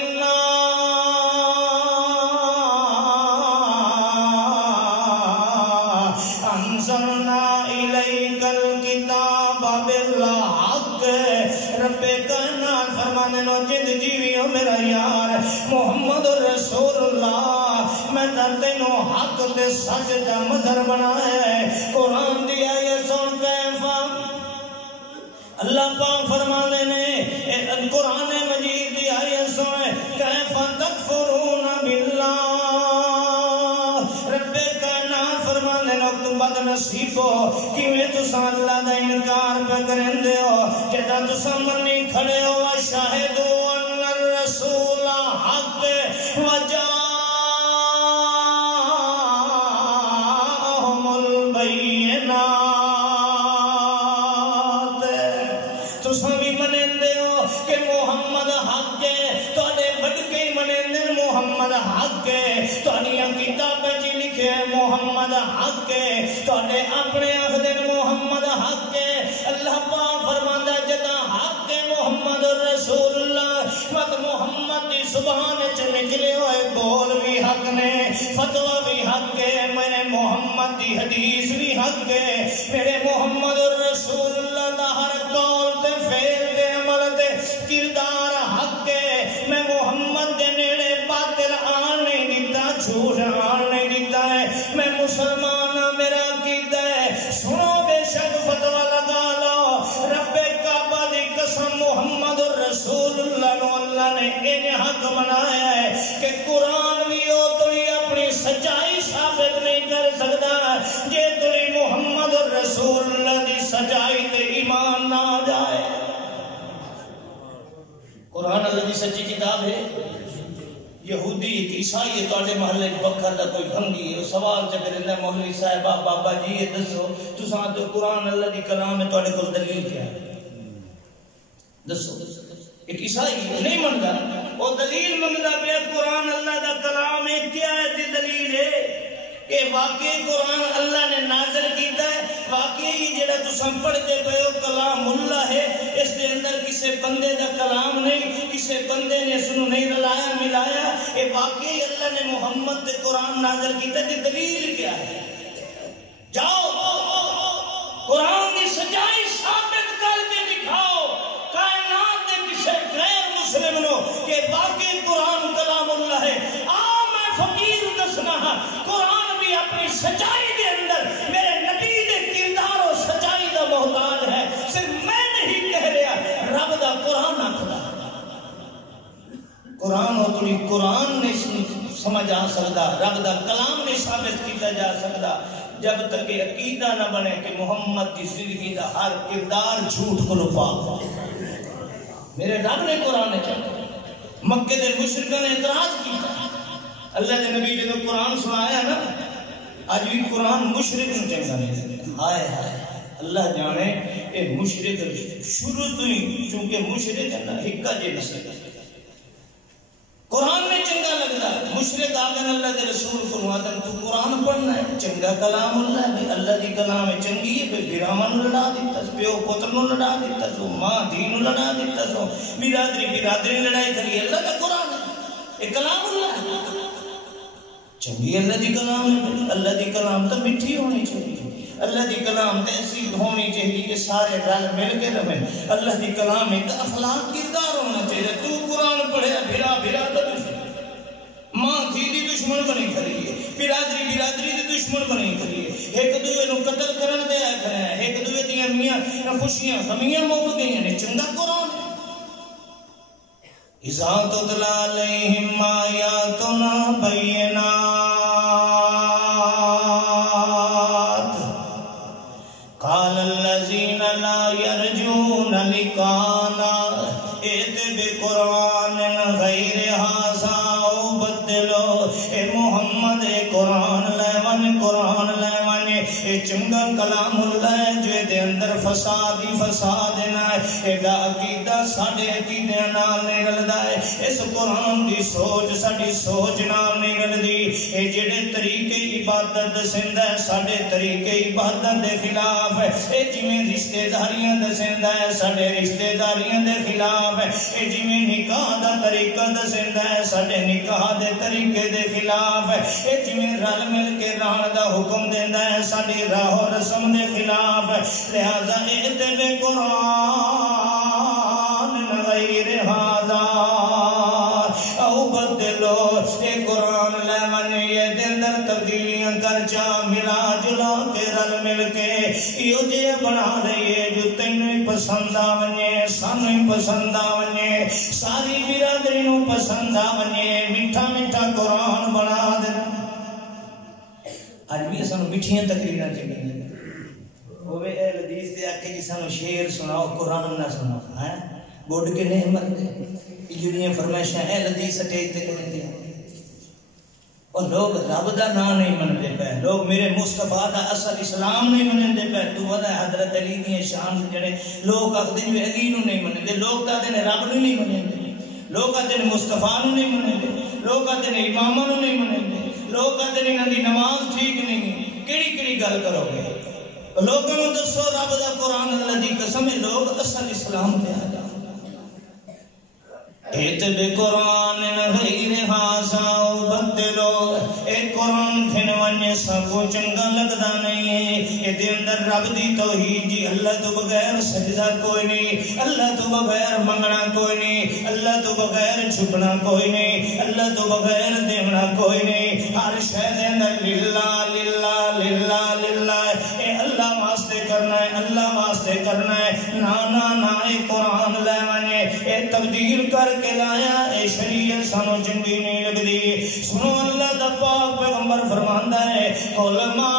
رب کائنات فرما فرمانے نو جد جیویو میرا یار محمد رسول اللہ میں تینو حق تے سچ دا مظہر بنایا ہے قرآن دیا یہ سن کیفا اللہ پاک فرمانے نے قرآن مجید دیا یہ سن کیفا تکفرون باللہ رب کائنات فرمانے نے تم بد نصیب ہو کہ میں تساں اللہ دا انکار پہ کریں دے ہو جدا تساں منی کھڑے ہو شاہدو ان الرسول حق وجاءهم البینات تساں بھی منیں دے ہو کہ محمد حق ہے تواڈے وڈکے منیں دے محمد حق ہے تواڈیاں کتاباں وچ لکھے محمد حق ہے تواڈے اپنے آکھدے محمد حق ہے اللہ پاک فرماندا ہے جدا حق ہے محمد رسول اللہ مت محمد دی زبان وچ نکلے ہوئے بول بھی حق نے فتوی بھی حق ہے میرے محمد دی حدیث بھی حق ہے میرے محمد رسول اللہ دا ہر قول تے فعل تے عمل تے کردار حق ہے میں محمد دے نیڑے باطل آن نہیں دیتا جھوٹ آن نہیں دیتا ہے میں مسلمان ہاں میرا عقیدہ ہے سنو بے شک فتوی لگا لو رب کعبہ دی قسم محمد رسول اللہ نو اللہ نے ان حق بنایا ہے کہ قرآن بھی ہو تھی اپنی سچائی ثابت نہیں کر سکتا جے تھی محمد رسول اللہ دی سچائی تے ایمان نہ آ جائے قرآن اللہ دی سچی کتاب ہے یہودی ایک عیسائی ہے تواڈے محلے بکر دا کوئی بھنگی ہے سوال چ کریندا مولوی صاحبہ بابا جی یہ دسو تساں تو قرآن اللہ دی کلام ہے تواڈے کول دلیل کیا ہے دسو ایک عیسائی نہیں منگا وہ دلیل منگدا پہ قرآن اللہ دا کلام ہے کیا ہے دی دلیل ہے کہ واقعی قرآن اللہ نے نازل کیتا ہے واقعی جڑا تساں پڑھتے پے ہو کلام اللہ ہے اس دے اندر کسے بندے دا کلام نہیں کسے بندے نے اس نو نہیں رلایا ملایا اے واقعی اللہ نے محمد دے قرآن نازل کیتا دی دلیل کیا ہے جاؤ قرآن کی سچائی ثابت کر کے دکھاؤ کائنات دے کسے غیر مسلم نو کہ واقعی قرآن کلام اللہ ہے میں فقیر دسنا قرآن اپنی سچائی دے اندر میرے نبی دے کردار و سچائی دا محتاج ہے صرف میں نہیں کہہ رہا رب دا قرآن آخدا قرآن ہو تھی قرآن نہیں سمجھ آ سکتا رب دا کلام نہیں ثابت کیتا جا سکتا جب تک کہ عقیدہ نہ بنے کہ محمد کی زندگی دا ہر کردار جھوٹ کو پاک میرے رب نے قرآن چاہتا مکے دے مشرکوں نے اعتراض کیا اللہ نے نبی جب قرآن سنایا نا آج بھی قرآن مشرک نو چنگا نہیں ہائے ہائے اللہ جانے اے مشرک شروع تو ہی چونکہ مشرک ہے نا ہکا جے نسل قرآن میں چنگا لگتا ہے مشرک آگن اللہ کے رسول فرماتا ہے تو قرآن پڑھنا ہے چنگا کلام اللہ ہے اللہ دی کلام ہے چنگی ہے پہ برامن لڑا دیتا سو پیو پتر نو لڑا دیتا سو ماں دین لڑا دیتا سو برادری لڑائی کری اللہ کا قرآن ہے یہ کلام اللہ ہے چنگی اللہ دی کلام ہے اللہ دی کلام تو مٹھی ہونی چاہیے اللہ دی کلام تو ایسی ہونی چاہیے کہ سارے رل مل کے رہیں اللہ دی کلام ایک اخلاق کردار ہونا چاہیے تو قرآن پڑھے بھرا بھرا تو ماں تھی دی دشمن بنی کریے برادری دی دشمن بنی کریے ایک دوے نو قتل کرن دے آئے کھڑے ہیں ایک دوے دیاں میاں خوشیاں غمیاں موت گئی ہیں چنگا قرآن اِذَا تُتْلَى عَلَيْهِمْ آيَاتُنَا بَيِّنَاتٍ قَالَ الَّذِينَ لَا يَرْجُونَ لِقَاءَنَا ائْتِ بِقُرْآنٍ غَيْرِ هَٰذَا أَوْ بَدِّلْهُ اے محمد قرآن لے ون اے چنگا کلام اللہ ہے جو دے اندر فساد ہی فساد نہ ہے اے دا عقیدہ ساڈے عقیدے نال نہیں رلدا ہے اس قرآن دی سوچ ساڈی سوچ نال نہیں رلدی اے جڑے طریقے عبادت دسندا ہے ساڈے طریقے عبادت دے خلاف ہے اے جویں رشتہ داریاں دسندا ہے ساڈے رشتہ داریاں دے خلاف ہے اے جویں نکاح دا طریقہ دسندا ہے ساڈے نکاح دے طریقے دے خلاف ہے اے جویں رل مل کے رہن دا حکم دیندا ہے ساڈی راہ و رسم دے خلاف ہے لہذا ائت بے قرآن غیر یہ جے بنا دئیے جو تینوں ہی پسند آونے سانوں ہی پسند آونے ساری برادری نو پسند آونے میٹھا میٹھا قرآن بنا دینا آج بھی سانوں میٹھیاں تقریریں چاہیے ہوئے اہل حدیث دے آکے جی سانوں شعر سناؤ قرآن نہ سناؤ گوڑ کے نعمت دے جڑیاں فرمائشاں اہل حدیث سٹیج تے کریں دے اور لوگ رب دا نام نہیں منتے پے لوگ میرے مصطفیٰ دا اصل اسلام نہیں منتے پے تو ودا حضرت علی دی شان جڑے لوگ اکدے جو علی نو نہیں منتے لوگ کہتے ہیں رب نو نہیں منتے لوگ کہتے ہیں مصطفیٰ نو نہیں منتے لوگ کہتے ہیں اماماں نو نہیں منتے لوگ کہتے ہیں انہاں دی نماز ٹھیک نہیں کیڑی کیڑی گل کرو گے لوگوں نو دسو رب دا قرآن اللہ دی قسم ہے لوگ اصل اسلام تے آ جاؤ ایت بے قرآن غیر حاصاؤ بدلو ایک قرآن پھن ونجے سب کو چنگا لگدا نہیں ہے یہ دے اندر رب دی توحید جی اللہ تو بغیر سجدہ کوئی نہیں اللہ تو بغیر منگنا کوئی نہیں اللہ تو بغیر چھپنا کوئی نہیں اللہ تو بغیر دینا کوئی نہیں ہر شے دے اندر للہ للہ للہ للہ اے اللہ واسطے کرنا ہے اللہ واسطے کرنا ہے نا نا نا اے قرآن لے ونجے اے تبدیل کر کے لایا اے شریعت سانو چنگی نہیں لگ دی سنو اللہ دا پاک پیغمبر فرماندا ہے علماء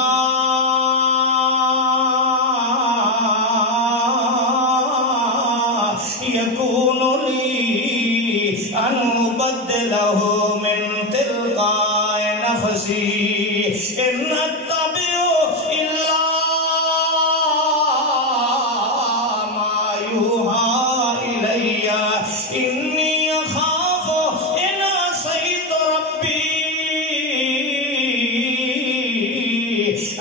یکون لی ان ابدلہ من تلقاء نفسی ان اتبع الا ما یوحى الی انی اخاف ان عصیت ربی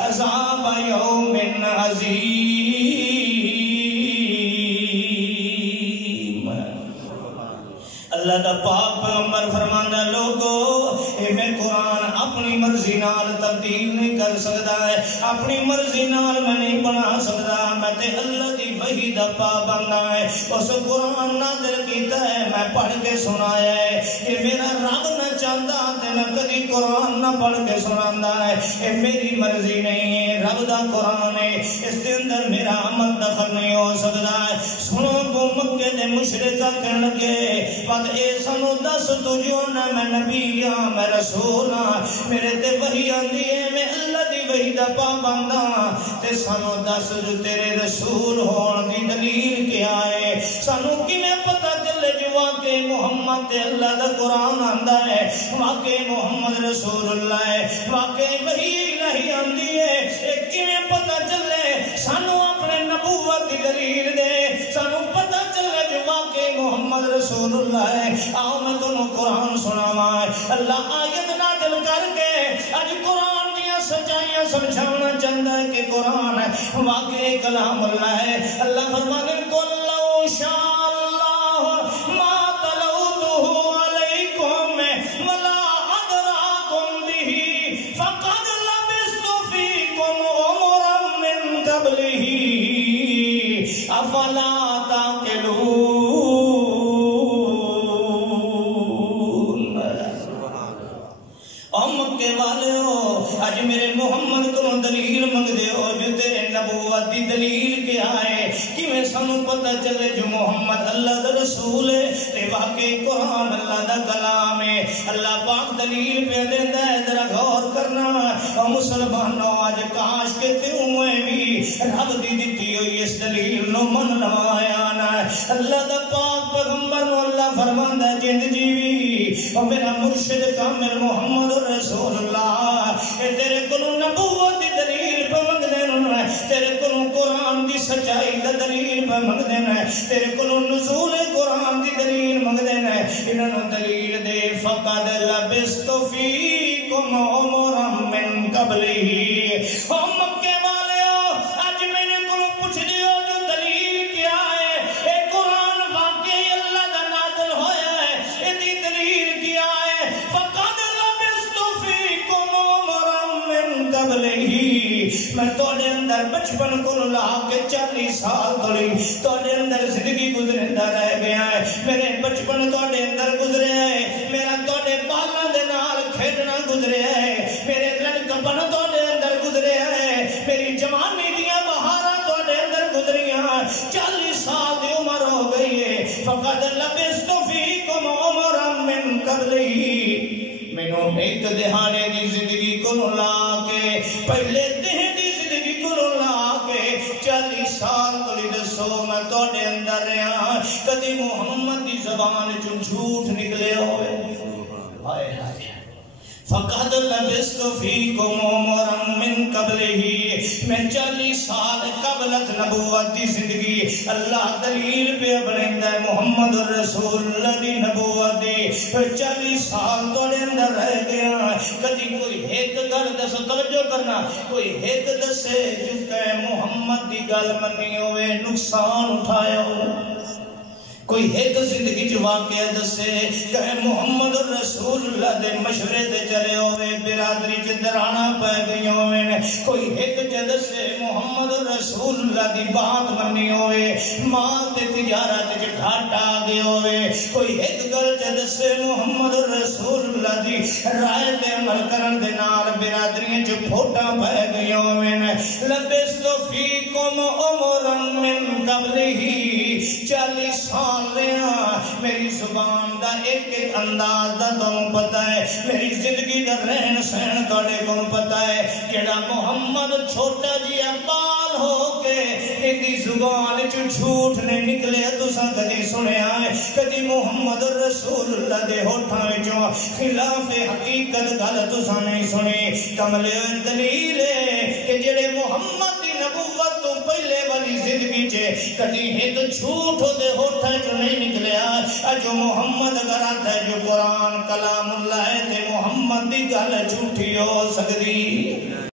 عذاب یوم عظیم اللہ دا پاک پیغمبر فرماندا لوگو اے میں قرآن اپنی مرضی نال تبدیل نہیں کر سکتا ہے اپنی مرضی نال میں نہیں بنا سکتا میں تے اللہ دی وحی دا پابند ہے اس قرآن نازل کیتا ہے میں پڑھ کے سنایا ہے یہ میرا رب نہ چاہتا تے میں کدی قرآن نہ پڑھ کے سناندا ہے یہ میری مرضی نہیں ہے رب دا قرآن ہے اس دے اندر میرا عمل دخل نہیں ہو سکتا ہے سنو کو مکے دے مشرکہ کہنے لگے بات اے سنو دس تجھو نہ میں نبی ہاں میں رسول ہاں میرے تے وحی آندی ہے میں اللہ دی وحی دا پابند ہاں تے سانو دس جو تیرے رسول ہون دی دلیل کیا ہے سانو کیویں پتہ چلے جو واقعی محمد تے اللہ دا قرآن آندا ہے واقعی محمد رسول اللہ ہے واقعی وحی الہی آندی ہے کیویں پتہ چلے سانو اپنے نبوت دی دلیل دے سانو پتہ چلے جو واقعی محمد رسول اللہ ہے آؤ میں تمہیں قرآن سناواں اللہ آیت نازل کر کے اج قرآن دیا سچائیاں سمجھانا چاہتا ہے کہ قرآن واقعی کلام اللہ ہے اللہ فرمانے قل لو شاء اللہ ما تلوتہ علیکم ولا ادراکم بہ فقد لبثت فیکم عمرا من قبلہ افلا تعقلون مکے والے ہو آج میرے محمد کو دلیل منگ دے ہو جو تیرے نبوت دی دلیل کیا ہے کہ میں سانو پتہ چلے جو محمد اللہ دا رسول ہے تے واقعی قرآن اللہ دا کلام ہے اللہ پاک دلیل پہ دیندہ ہے ذرا غور کرنا اور مسلمانوں آج کاش کے تیوں میں بھی رب دی دیتی ہوئی اس دلیل نو من لوایا نا اللہ دا پاک پیغمبر نو اللہ فرماندہ جند جیوی اور میرا مرشد کامل محمد رسول اللہ تیرے کلو نبوت دی دلیل پہ منگ دینا ہے تیرے کلو قرآن دی سچائی دا دلیل پہ منگ دینا ہے تیرے کلو نزول قرآن دی دلیل منگ دینا ہے انہوں دلیل دے فقد لبثت فیکم عمرا من قبلہ مکے والے ہو آج میرے کلو پوچھ دیو جو دلیل کیا ہے اے قرآن واقعی اللہ دا نازل ہویا ہے اے دی دلیل کیا ہے فقد لبثت فیکم عمرا من قبلہ میں توڑے اندر بچپن کو لا کے 40 سال توڑی توڑے اندر زندگی گزرندہ رہ گیا ہے میرے بچپن توڑے اندر گزرے ہے میرا توڑے بالا دے نال کھیڑنا گزرے ہے میرے لڑکپن توڑے اندر گزرے ہے میری جوانی دیا بہار فقد لبثت فیکم عمرا من قبلہ مینوں ایک دہانے دی زندگی کو لا کے پہلے دن دی زندگی کو لا کے 40 سال تو دسو میں تواڈے اندر رہا کدی محمد دی زبان چوں جھوٹ نکلے ہوئے ہائے ہائے فقد لبثت فیکم عمرا من قبلہ میں 40 سال قبل نبوت دی زندگی اللہ دلیل پہ بنیندا ہے محمد رسول اللہ دی نبوت دی 40 سال تواڈے اندر رہ گیا کدی کوئی ایک گل دس توجہ کرنا کوئی ایک دسے جو کہ محمد دی گل منی ہوئے نقصان اٹھایا ہوئے کوئی ایک زندگی جو واقعہ دسے کہ محمد رسول اللہ دے مشورے دے چلے ہوئے برادری چدرانا پہ گئی ہوئے کوئی ایک دسے محمد رسول اللہ دی بات منی ہوئے ماں تے تجارت چ گھاٹا گئے ہوئے کوئی ایک گل دسے محمد رسول اللہ دی رائے تے عمل کرن دے نال برادری چ پھوٹاں پہ گئی ہوئے لبثت فیکم عمرا من قبلہ 40 سال میری زبان دا ایک انداز دا تمہیں پتا ہے میری زندگی دا رہن سہن تھوڑے کو پتا ہے کیڑا محمد چھوٹا جی بال ہو کے ایدی زبان چو جھوٹ نے نکلے تساں کدی سنیا ہے کدی محمد رسول اللہ دے ہوٹھاں وچوں خلاف حقیقت گل تساں نہیں سنی کملے دلیل ہے کہ جڑے محمد دی نبوت تو پہلے والی زندگی چے کدی ایک جھوٹ دے ہوٹھاں چوں نہیں نکلیا جو محمد اگر آتا ہے جو قرآن کلام اللہ ہے تے محمد دی گل جھوٹی ہو سکتی